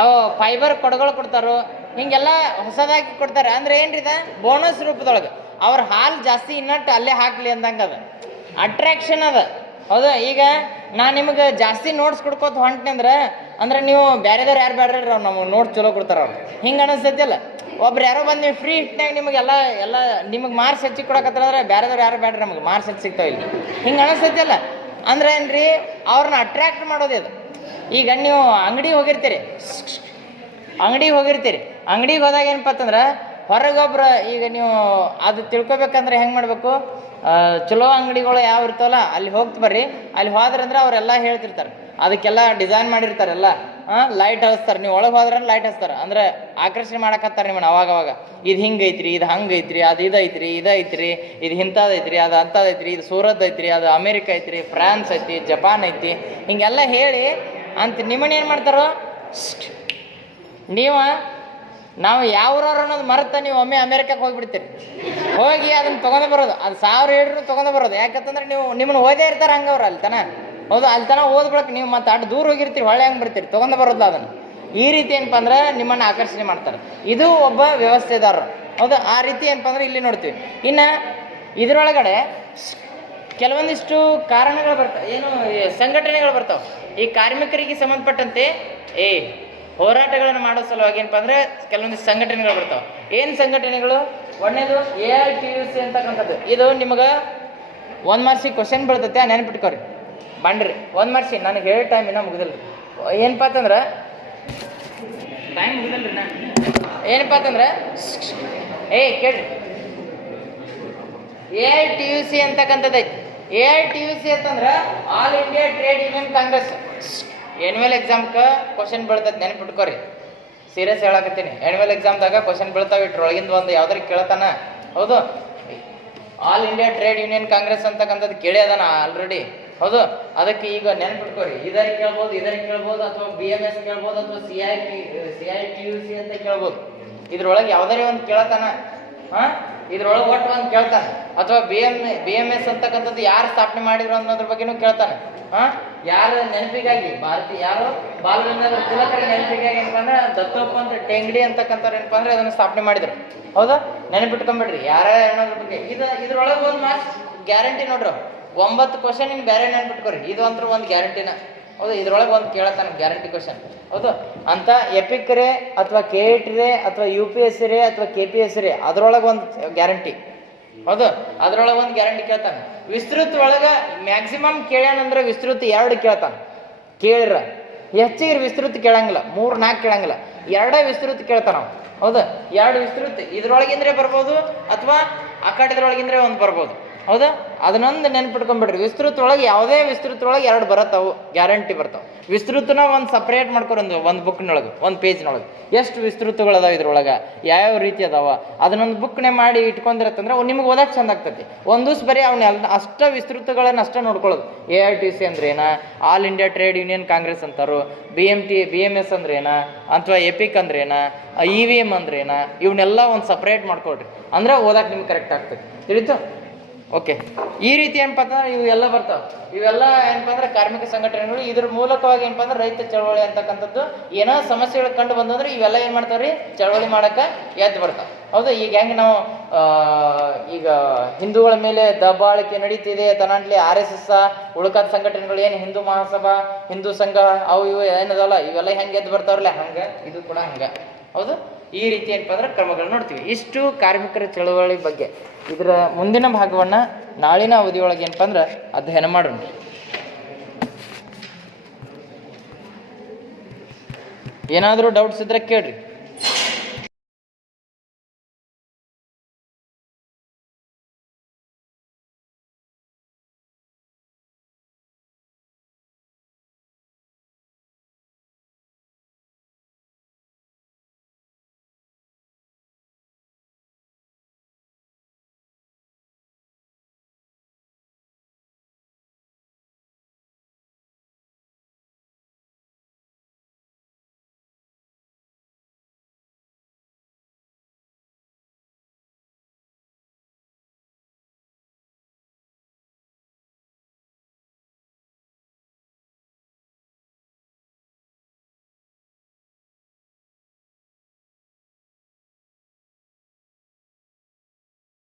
ಅವು ಫೈಬರ್ ಕೊಡಗಳು ಕೊಡ್ತಾರೋ, ಹಿಂಗೆಲ್ಲ ಹೊಸದಾಗಿ ಕೊಡ್ತಾರೆ. ಅಂದ್ರೆ ಏನ್ರಿ ಇದ ಬೋನಸ್ ರೂಪದೊಳಗೆ ಅವ್ರ ಹಾಲು ಜಾಸ್ತಿ ಇನ್ನಟ್ಟು ಅಲ್ಲೇ ಹಾಕ್ಲಿ ಅಂದಂಗೆ ಅದ, ಅಟ್ರಾಕ್ಷನ್ ಅದ. ಹೌದಾ? ಈಗ ನಾನು ನಿಮಗೆ ಜಾಸ್ತಿ ನೋಟ್ಸ್ ಕೊಡ್ಕೋತ ಹೊಂಟ್ನಿ ಅಂದ್ರೆ ನೀವು ಬೇರೆದವ್ರು ಯಾರು ಬೇಡ್ರಿ ಅವ್ರು ನಮಗೆ ನೋಟ್ಸ್ ಚಲೋ ಕೊಡ್ತಾರ ಅವ್ರು. ಹಿಂಗೆ ಅನಿಸ್ತೈತಿಲ್ಲ, ಒಬ್ರು ಯಾರೋ ಬಂದು ನೀವು ಫ್ರೀ ಇಟ್ನಾಗ ನಿಮಗೆಲ್ಲ ನಿಮಗೆ ಮಾರ್ಕ್ಸ್ ಹೆಚ್ಚಿಗೆ ಕೊಡಕತ್ತಾರಂದ್ರೆ ಬೇರೆದವ್ರು ಯಾರು ಬೇಡ್ರಿ ನಮಗೆ ಮಾರ್ಕ್ಸ್ ಹೆಚ್ಚು ಸಿಗ್ತಾವ ಇಲ್ಲಿ, ಹಿಂಗೆ ಅನಿಸ್ತೈತಿಲ್ಲ. ಅಂದ್ರೆ ಏನ್ರಿ ಅವ್ರನ್ನ ಅಟ್ರಾಕ್ಟ್ ಮಾಡೋದು ಅದು. ಈಗ ನೀವು ಅಂಗಡಿಗೆ ಹೋಗಿರ್ತೀರಿ, ಅಂಗಡಿಗೆ ಹೋದಾಗ ಏನಪ್ಪ ಅಂತಂದ್ರೆ ಹೊರಗೊಬ್ರು, ಈಗ ನೀವು ಅದು ತಿಳ್ಕೊಬೇಕಂದ್ರೆ ಹೆಂಗೆ ಮಾಡಬೇಕು, ಚಲೋ ಅಂಗಡಿಗಳು ಯಾವ ಇರ್ತಾವಲ್ಲ ಅಲ್ಲಿ ಹೋಗ್ತು ಬರ್ರಿ. ಅಲ್ಲಿ ಹೋದ್ರಂದ್ರೆ ಅವರೆಲ್ಲ ಹೇಳ್ತಿರ್ತಾರೆ, ಅದಕ್ಕೆಲ್ಲ ಡಿಸೈನ್ ಮಾಡಿರ್ತಾರೆಲ್ಲ, ಲೈಟ್ ಹಚ್ತಾರೆ. ನೀವು ಒಳಗೆ ಹೋದ್ರೆ ಲೈಟ್ ಹಚ್ತಾರೆ, ಅಂದ್ರೆ ಆಕರ್ಷಣೆ ಮಾಡಕತ್ತಾರೆ ನಿಮ್ಮನ್ನು. ಅವಾಗವಾಗ ಇದು ಹಿಂಗೈತ್ರಿ, ಇದು ಹಂಗೈತ್ರಿ, ಅದು ಇದೈತ್ರಿ, ಇದು ಇಂಥದೈತ್ರಿ, ಅದು ಅಂಥದೈತ್ರಿ, ಇದು ಸೂರತ್ ಐತ್ರಿ, ಅದು ಅಮೇರಿಕ ಐತ್ರಿ, ಫ್ರಾನ್ಸ್ ಐತಿ, ಜಪಾನ್ ಐತಿ, ಹಿಂಗೆಲ್ಲ ಹೇಳಿ ಅಂತ ನಿಮ್ಮನ್ನ ಏನು ಮಾಡ್ತಾರೋ, ನಾವು ಯಾವ್ರವ್ರು ಅನ್ನೋದು ಮರೆತ ನೀವು ಒಮ್ಮೆ ಅಮೇರಿಕಕ್ಕೆ ಹೋಗಿಬಿಡ್ತೀರಿ. ಹೋಗಿ ಅದನ್ನು ತೊಗೊಂಡು ಬರೋದು, ಅದು 1000 ಹೇಳ್ರು ತೊಗೊಂಡು ಬರೋದು. ಯಾಕಂತಂದ್ರೆ ನೀವು ನಿಮ್ಮನ್ನು ಓದೇ ಇರ್ತಾರೆ ಹಂಗವ್ರು ಅಲ್ಲಿ ತನ. ಹೌದು, ಅಲ್ಲಿ ತನ ಓದ್ಬಿಡಕ್ಕೆ ನೀವು ಮತ್ತೆ ಅಷ್ಟು ದೂರ ಹೋಗಿರ್ತೀರಿ, ಹೊಳ್ಳೆ ಹಂಗೆ ಬರ್ತೀರಿ, ತೊಗೊಂಡು ಬರೋದು ಅದನ್ನು. ಈ ರೀತಿ ಏನಪ್ಪ ಅಂದ್ರೆ ನಿಮ್ಮನ್ನು ಆಕರ್ಷಣೆ ಮಾಡ್ತಾರೆ. ಇದು ಒಬ್ಬ ವ್ಯವಸ್ಥೆದಾರರು. ಹೌದು, ಆ ರೀತಿ ಏನಪ್ಪ ಅಂದ್ರೆ ಇಲ್ಲಿ ನೋಡ್ತೀವಿ. ಇನ್ನು ಇದರೊಳಗಡೆ ಕೆಲವೊಂದಿಷ್ಟು ಕಾರಣಗಳು ಬರ್ತಾವೆ, ಏನು ಸಂಘಟನೆಗಳು ಬರ್ತಾವೆ ಈ ಕಾರ್ಮಿಕರಿಗೆ ಸಂಬಂಧಪಟ್ಟಂತೆ. ಹೋರಾಟಗಳನ್ನು ಮಾಡೋ ಸಲುವಾಗಿ ಏನಪ್ಪ ಅಂದರೆ ಕೆಲವೊಂದಿಷ್ಟು ಸಂಘಟನೆಗಳು ಬರ್ತಾವೆ. ಏನು ಸಂಘಟನೆಗಳು? ಒಂದನೇದು AITUC ಅಂತಕ್ಕಂಥದ್ದು. ಇದು ನಿಮಗೆ 1 ಮಾರ್ಕ್ಸಿಗೆ ಕ್ವಶನ್ ಬೀಳ್ತೈತೆ, ನೆನಪಿಟ್ಕೊರಿ ಬಂಡ್ರಿ. 1 ಮಾರ್ಕ್ಸಿಗೆ ನನಗೆ ಹೇಳಿ ಟೈಮ್ ಇನ್ನೂ ಮುಗಿದಿಲ್ಲ. ಏನಪ್ಪ ಅಂತಂದ್ರೆ ಟೈಮ್ ಮುಗಿದಿಲ್ಲ ನಾನು. ಏನಪ್ಪ ಅಂತಂದ್ರೆ ಕೇಳ್ರಿ, AITUC ಅಂತಕ್ಕಂಥದ್ದು ಐತಿ. AITUC ಅಂತಂದ್ರೆ all India Trade Union Congress. Annual ಎಕ್ಸಾಮ್ಗೆ ಕ್ವಶನ್ ಬೀಳ್ತೈತೆ, ನೆನಪಿಟ್ಕೋರಿ. ಸೀರಿಯಸ್ ಹೇಳಕತ್ತೀನಿ. ಆ್ಯನ್ಯುವಲ್ ಎಕ್ಸಾಮ್ದಾಗ ಕ್ವಶನ್ ಬೀಳ್ತಾವೆ, ಇಟ್ರೊಳಗಿಂದ ಒಂದು ಯಾವ್ದಾರು ಕೇಳ್ತಾನ. ಹೌದು, all India Trade Union Congress ಅಂತಕ್ಕಂಥದ್ದು ಕೇಳಿ ಅದಾನ ಆಲ್ರೆಡಿ. ಹೌದು, ಅದಕ್ಕೆ ಈಗ ನೆನಪಿಟ್ಕೋರಿ. ಇದರಿಗೆ ಕೇಳ್ಬೋದು, ಅಥವಾ BMS ಕೇಳ್ಬೋದು, ಅಥವಾ CITUC ಅಂತ ಕೇಳ್ಬೋದು. ಇದ್ರೊಳಗೆ ಯಾವ್ದಾರೇ ಒಂದು ಕೇಳ್ತಾನ. ಇದ್ರೊಳಗೆ ಒಟ್ಟು ಒಂದು ಕೇಳ್ತಾನೆ. ಅಥವಾ BMS ಅಂತಕ್ಕಂಥದ್ದು ಯಾರು ಸ್ಥಾಪನೆ ಮಾಡಿದ್ರು ಅನ್ನೋದ್ರ ಬಗ್ಗೆನೂ ಕೇಳ್ತಾನೆ. ಯಾರ ನೆನಪಿಗಾಗಿ ಯಾರು ಬಾಲ ಗಂಗಾಧರ ತಿಲಕರ ನೆನಪಿಗಾಗಿ ಏನಪ್ಪ ಅಂದ್ರೆ ದತ್ತೋಪಂತ ಟೆಂಗಡಿ ಅಂತಕ್ಕಂಥವ್ರು ಏನಪ್ಪ ಅಂದ್ರೆ ಅದನ್ನು ಸ್ಥಾಪನೆ ಮಾಡಿದ್ರು. ಹೌದಾ? ನೆನಪಿಟ್ಕೊಂಡ್ಬಿಡ್ರಿ ಯಾರ ಅನ್ನೋದ್ರ ಬಗ್ಗೆ. ಇದ್ರೊಳಗೆ ಒಂದು ಮಾರ್ಕ್ಸ್ ಗ್ಯಾರಂಟಿ ನೋಡ್ರಿ. 9 ಕ್ವಶನ್ ಹಿಂಗೆ ಬೇರೆ ನೆನಪಿಟ್ಕೊರಿ. ಇದು ಅಂತೂ ಒಂದು ಗ್ಯಾರಂಟಿನ. ಹೌದು, ಇದ್ರೊಳಗೆ ಒಂದು ಕೇಳತ್ತಾನೆ ಗ್ಯಾರಂಟಿ ಕ್ವಶನ್. ಹೌದು, ಅಂತ ಎಪಿಕ್ ರೇ ಅಥವಾ KET ರೇ ಅಥವಾ UPSC ರೇ ಅಥವಾ KPSC ರೇ ಅದ್ರೊಳಗೆ ಒಂದು ಗ್ಯಾರಂಟಿ. ಹೌದು, ಅದ್ರೊಳಗೆ ಒಂದು ಗ್ಯಾರಂಟಿ ಕೇಳ್ತಾನೆ. ವಿಸ್ತೃತ ಒಳಗೆ ಮ್ಯಾಕ್ಸಿಮಮ್ ಕೇಳ್ಯಾನಂದ್ರೆ ವಿಸ್ತೃತ 2 ಕೇಳ್ತಾನೆ. ಕೇಳಿರ ಹೆಚ್ಚಿಗೆ ವಿಸ್ತೃತ ಕೇಳಂಗಿಲ್ಲ, 3-4 ಕೇಳಂಗಿಲ್ಲ, 2 ವಿಸ್ತೃತ ಕೇಳ್ತಾನ ನಾವು. ಹೌದಾ? 2 ವಿಸ್ತೃತ ಇದ್ರೊಳಗಿಂದ್ರೆ ಬರ್ಬೋದು, ಅಥವಾ ಆ ಕಡೆದ್ರೊಳಗಿಂದ್ರೆ ಒಂದು ಬರ್ಬೋದು. ಹೌದಾ? ಅದನ್ನೊಂದು ನೆನ್ಪಿಟ್ಕೊಂಡ್ಬಿಡ್ರಿ. ವಿಸ್ತೃತೊಳಗೆ ಯಾವುದೇ ವಿಸ್ತೃತೊಳಗೆ 2 ಬರತ್ತಾವು, ಗ್ಯಾರಂಟಿ ಬರ್ತಾವೆ. ವಿಸ್ತೃತನ ಒಂದು ಸಪ್ರೇಟ್ ಮಾಡ್ಕೊರಿ, ಒಂದು ಬುಕ್ನೊಳಗೆ, ಒಂದು ಪೇಜ್ನೊಳಗೆ ಎಷ್ಟು ವಿಸ್ತೃತಗಳದಾವ, ಇದ್ರೊಳಗೆ ಯಾವ್ಯಾವ ರೀತಿ ಅದಾವ, ಅದನ್ನೊಂದು ಬುಕ್ನೇ ಮಾಡಿ ಇಟ್ಕೊಂಡಿರತ್ತಂದ್ರೆ ನಿಮ್ಗೆ ಓದಕ್ಕೆ ಚಂದ ಆಗ್ತೈತಿ. ಒಂದು ದಿವ್ಸ ಬರೀ ಅವನ್ನೆಲ್ಲ ಅಷ್ಟ ವಿಸ್ತೃತಗಳನ್ನು ಅಷ್ಟೇ ನೋಡ್ಕೊಳ್ಳೋದು. AITUC ಅಂದ್ರೆ ಏನ, All India Trade Union Congress ಅಂತಾರು, BMS ಅಂದ್ರೆ ಏನ, ಅಥವಾ ಎಪಿಕ್ ಅಂದ್ರೆ ಏನ, EVM ಅಂದ್ರೆ ಏನ, ಇವನ್ನೆಲ್ಲ ಒಂದು ಸಪ್ರೇಟ್ ಮಾಡ್ಕೊಳ್ರಿ. ಅಂದ್ರೆ ಓದಕ್ಕೆ ನಿಮ್ಗೆ ಕರೆಕ್ಟ್ ಆಗ್ತೈತಿ. ತಿಳಿತು? ಓಕೆ, ಈ ರೀತಿ ಏನಪ್ಪ ಅಂತಂದ್ರೆ ಇವೆಲ್ಲ ಬರ್ತಾವೆ. ಇವೆಲ್ಲ ಏನಪ್ಪ ಅಂದ್ರೆ ಕಾರ್ಮಿಕ ಸಂಘಟನೆಗಳು. ಇದ್ರ ಮೂಲಕವಾಗಿ ಏನಪ್ಪ ಅಂದ್ರೆ ರೈತ ಚಳವಳಿ ಅಂತಕ್ಕಂಥದ್ದು ಏನೋ ಸಮಸ್ಯೆಗಳು ಕಂಡು ಬಂದಂದ್ರೆ ಇವೆಲ್ಲ ಏನು ಮಾಡ್ತಾವ್ರಿ, ಚಳವಳಿ ಮಾಡಕ್ಕೆ ಎದ್ದು ಬರ್ತಾವೆ. ಹೌದು, ಈಗ ಹೆಂಗೆ ನಾವು ಈಗ ಹಿಂದೂಗಳ ಮೇಲೆ ದಬ್ಬಾಳಿಕೆ ನಡೀತಿದೆ ತನ್ನಂಟ್ಲಿ RSS ಉಳ್ಕಾದ ಸಂಘಟನೆಗಳು ಏನು ಹಿಂದೂ ಮಹಾಸಭಾ, ಹಿಂದೂ ಸಂಘ, ಅವು ಇವು ಏನದಲ್ಲ, ಇವೆಲ್ಲ ಹೆಂಗೆ ಎದ್ದು ಬರ್ತಾವ್ರಲ್ಲ ಹಂಗೆ ಇದು ಕೂಡ ಹಂಗೆ. ಹೌದು, ಈ ರೀತಿ ಏನಪ್ಪ ಅಂದ್ರೆ ಕ್ರಮಗಳು ನೋಡ್ತೀವಿ. ಇಷ್ಟು ಕಾರ್ಮಿಕರ ಚಳವಳಿ ಬಗ್ಗೆ. ಇದರ ಮುಂದಿನ ಭಾಗವನ್ನು ನಾಳಿನ ಅವಧಿಯೊಳಗೆ ಏನಪ್ಪ ಅಂದ್ರೆ ಅಧ್ಯಯನ ಮಾಡೋಣ. ಏನಾದರೂ ಡೌಟ್ಸ್ ಇದ್ರೆ ಕೇಳ್ರಿ.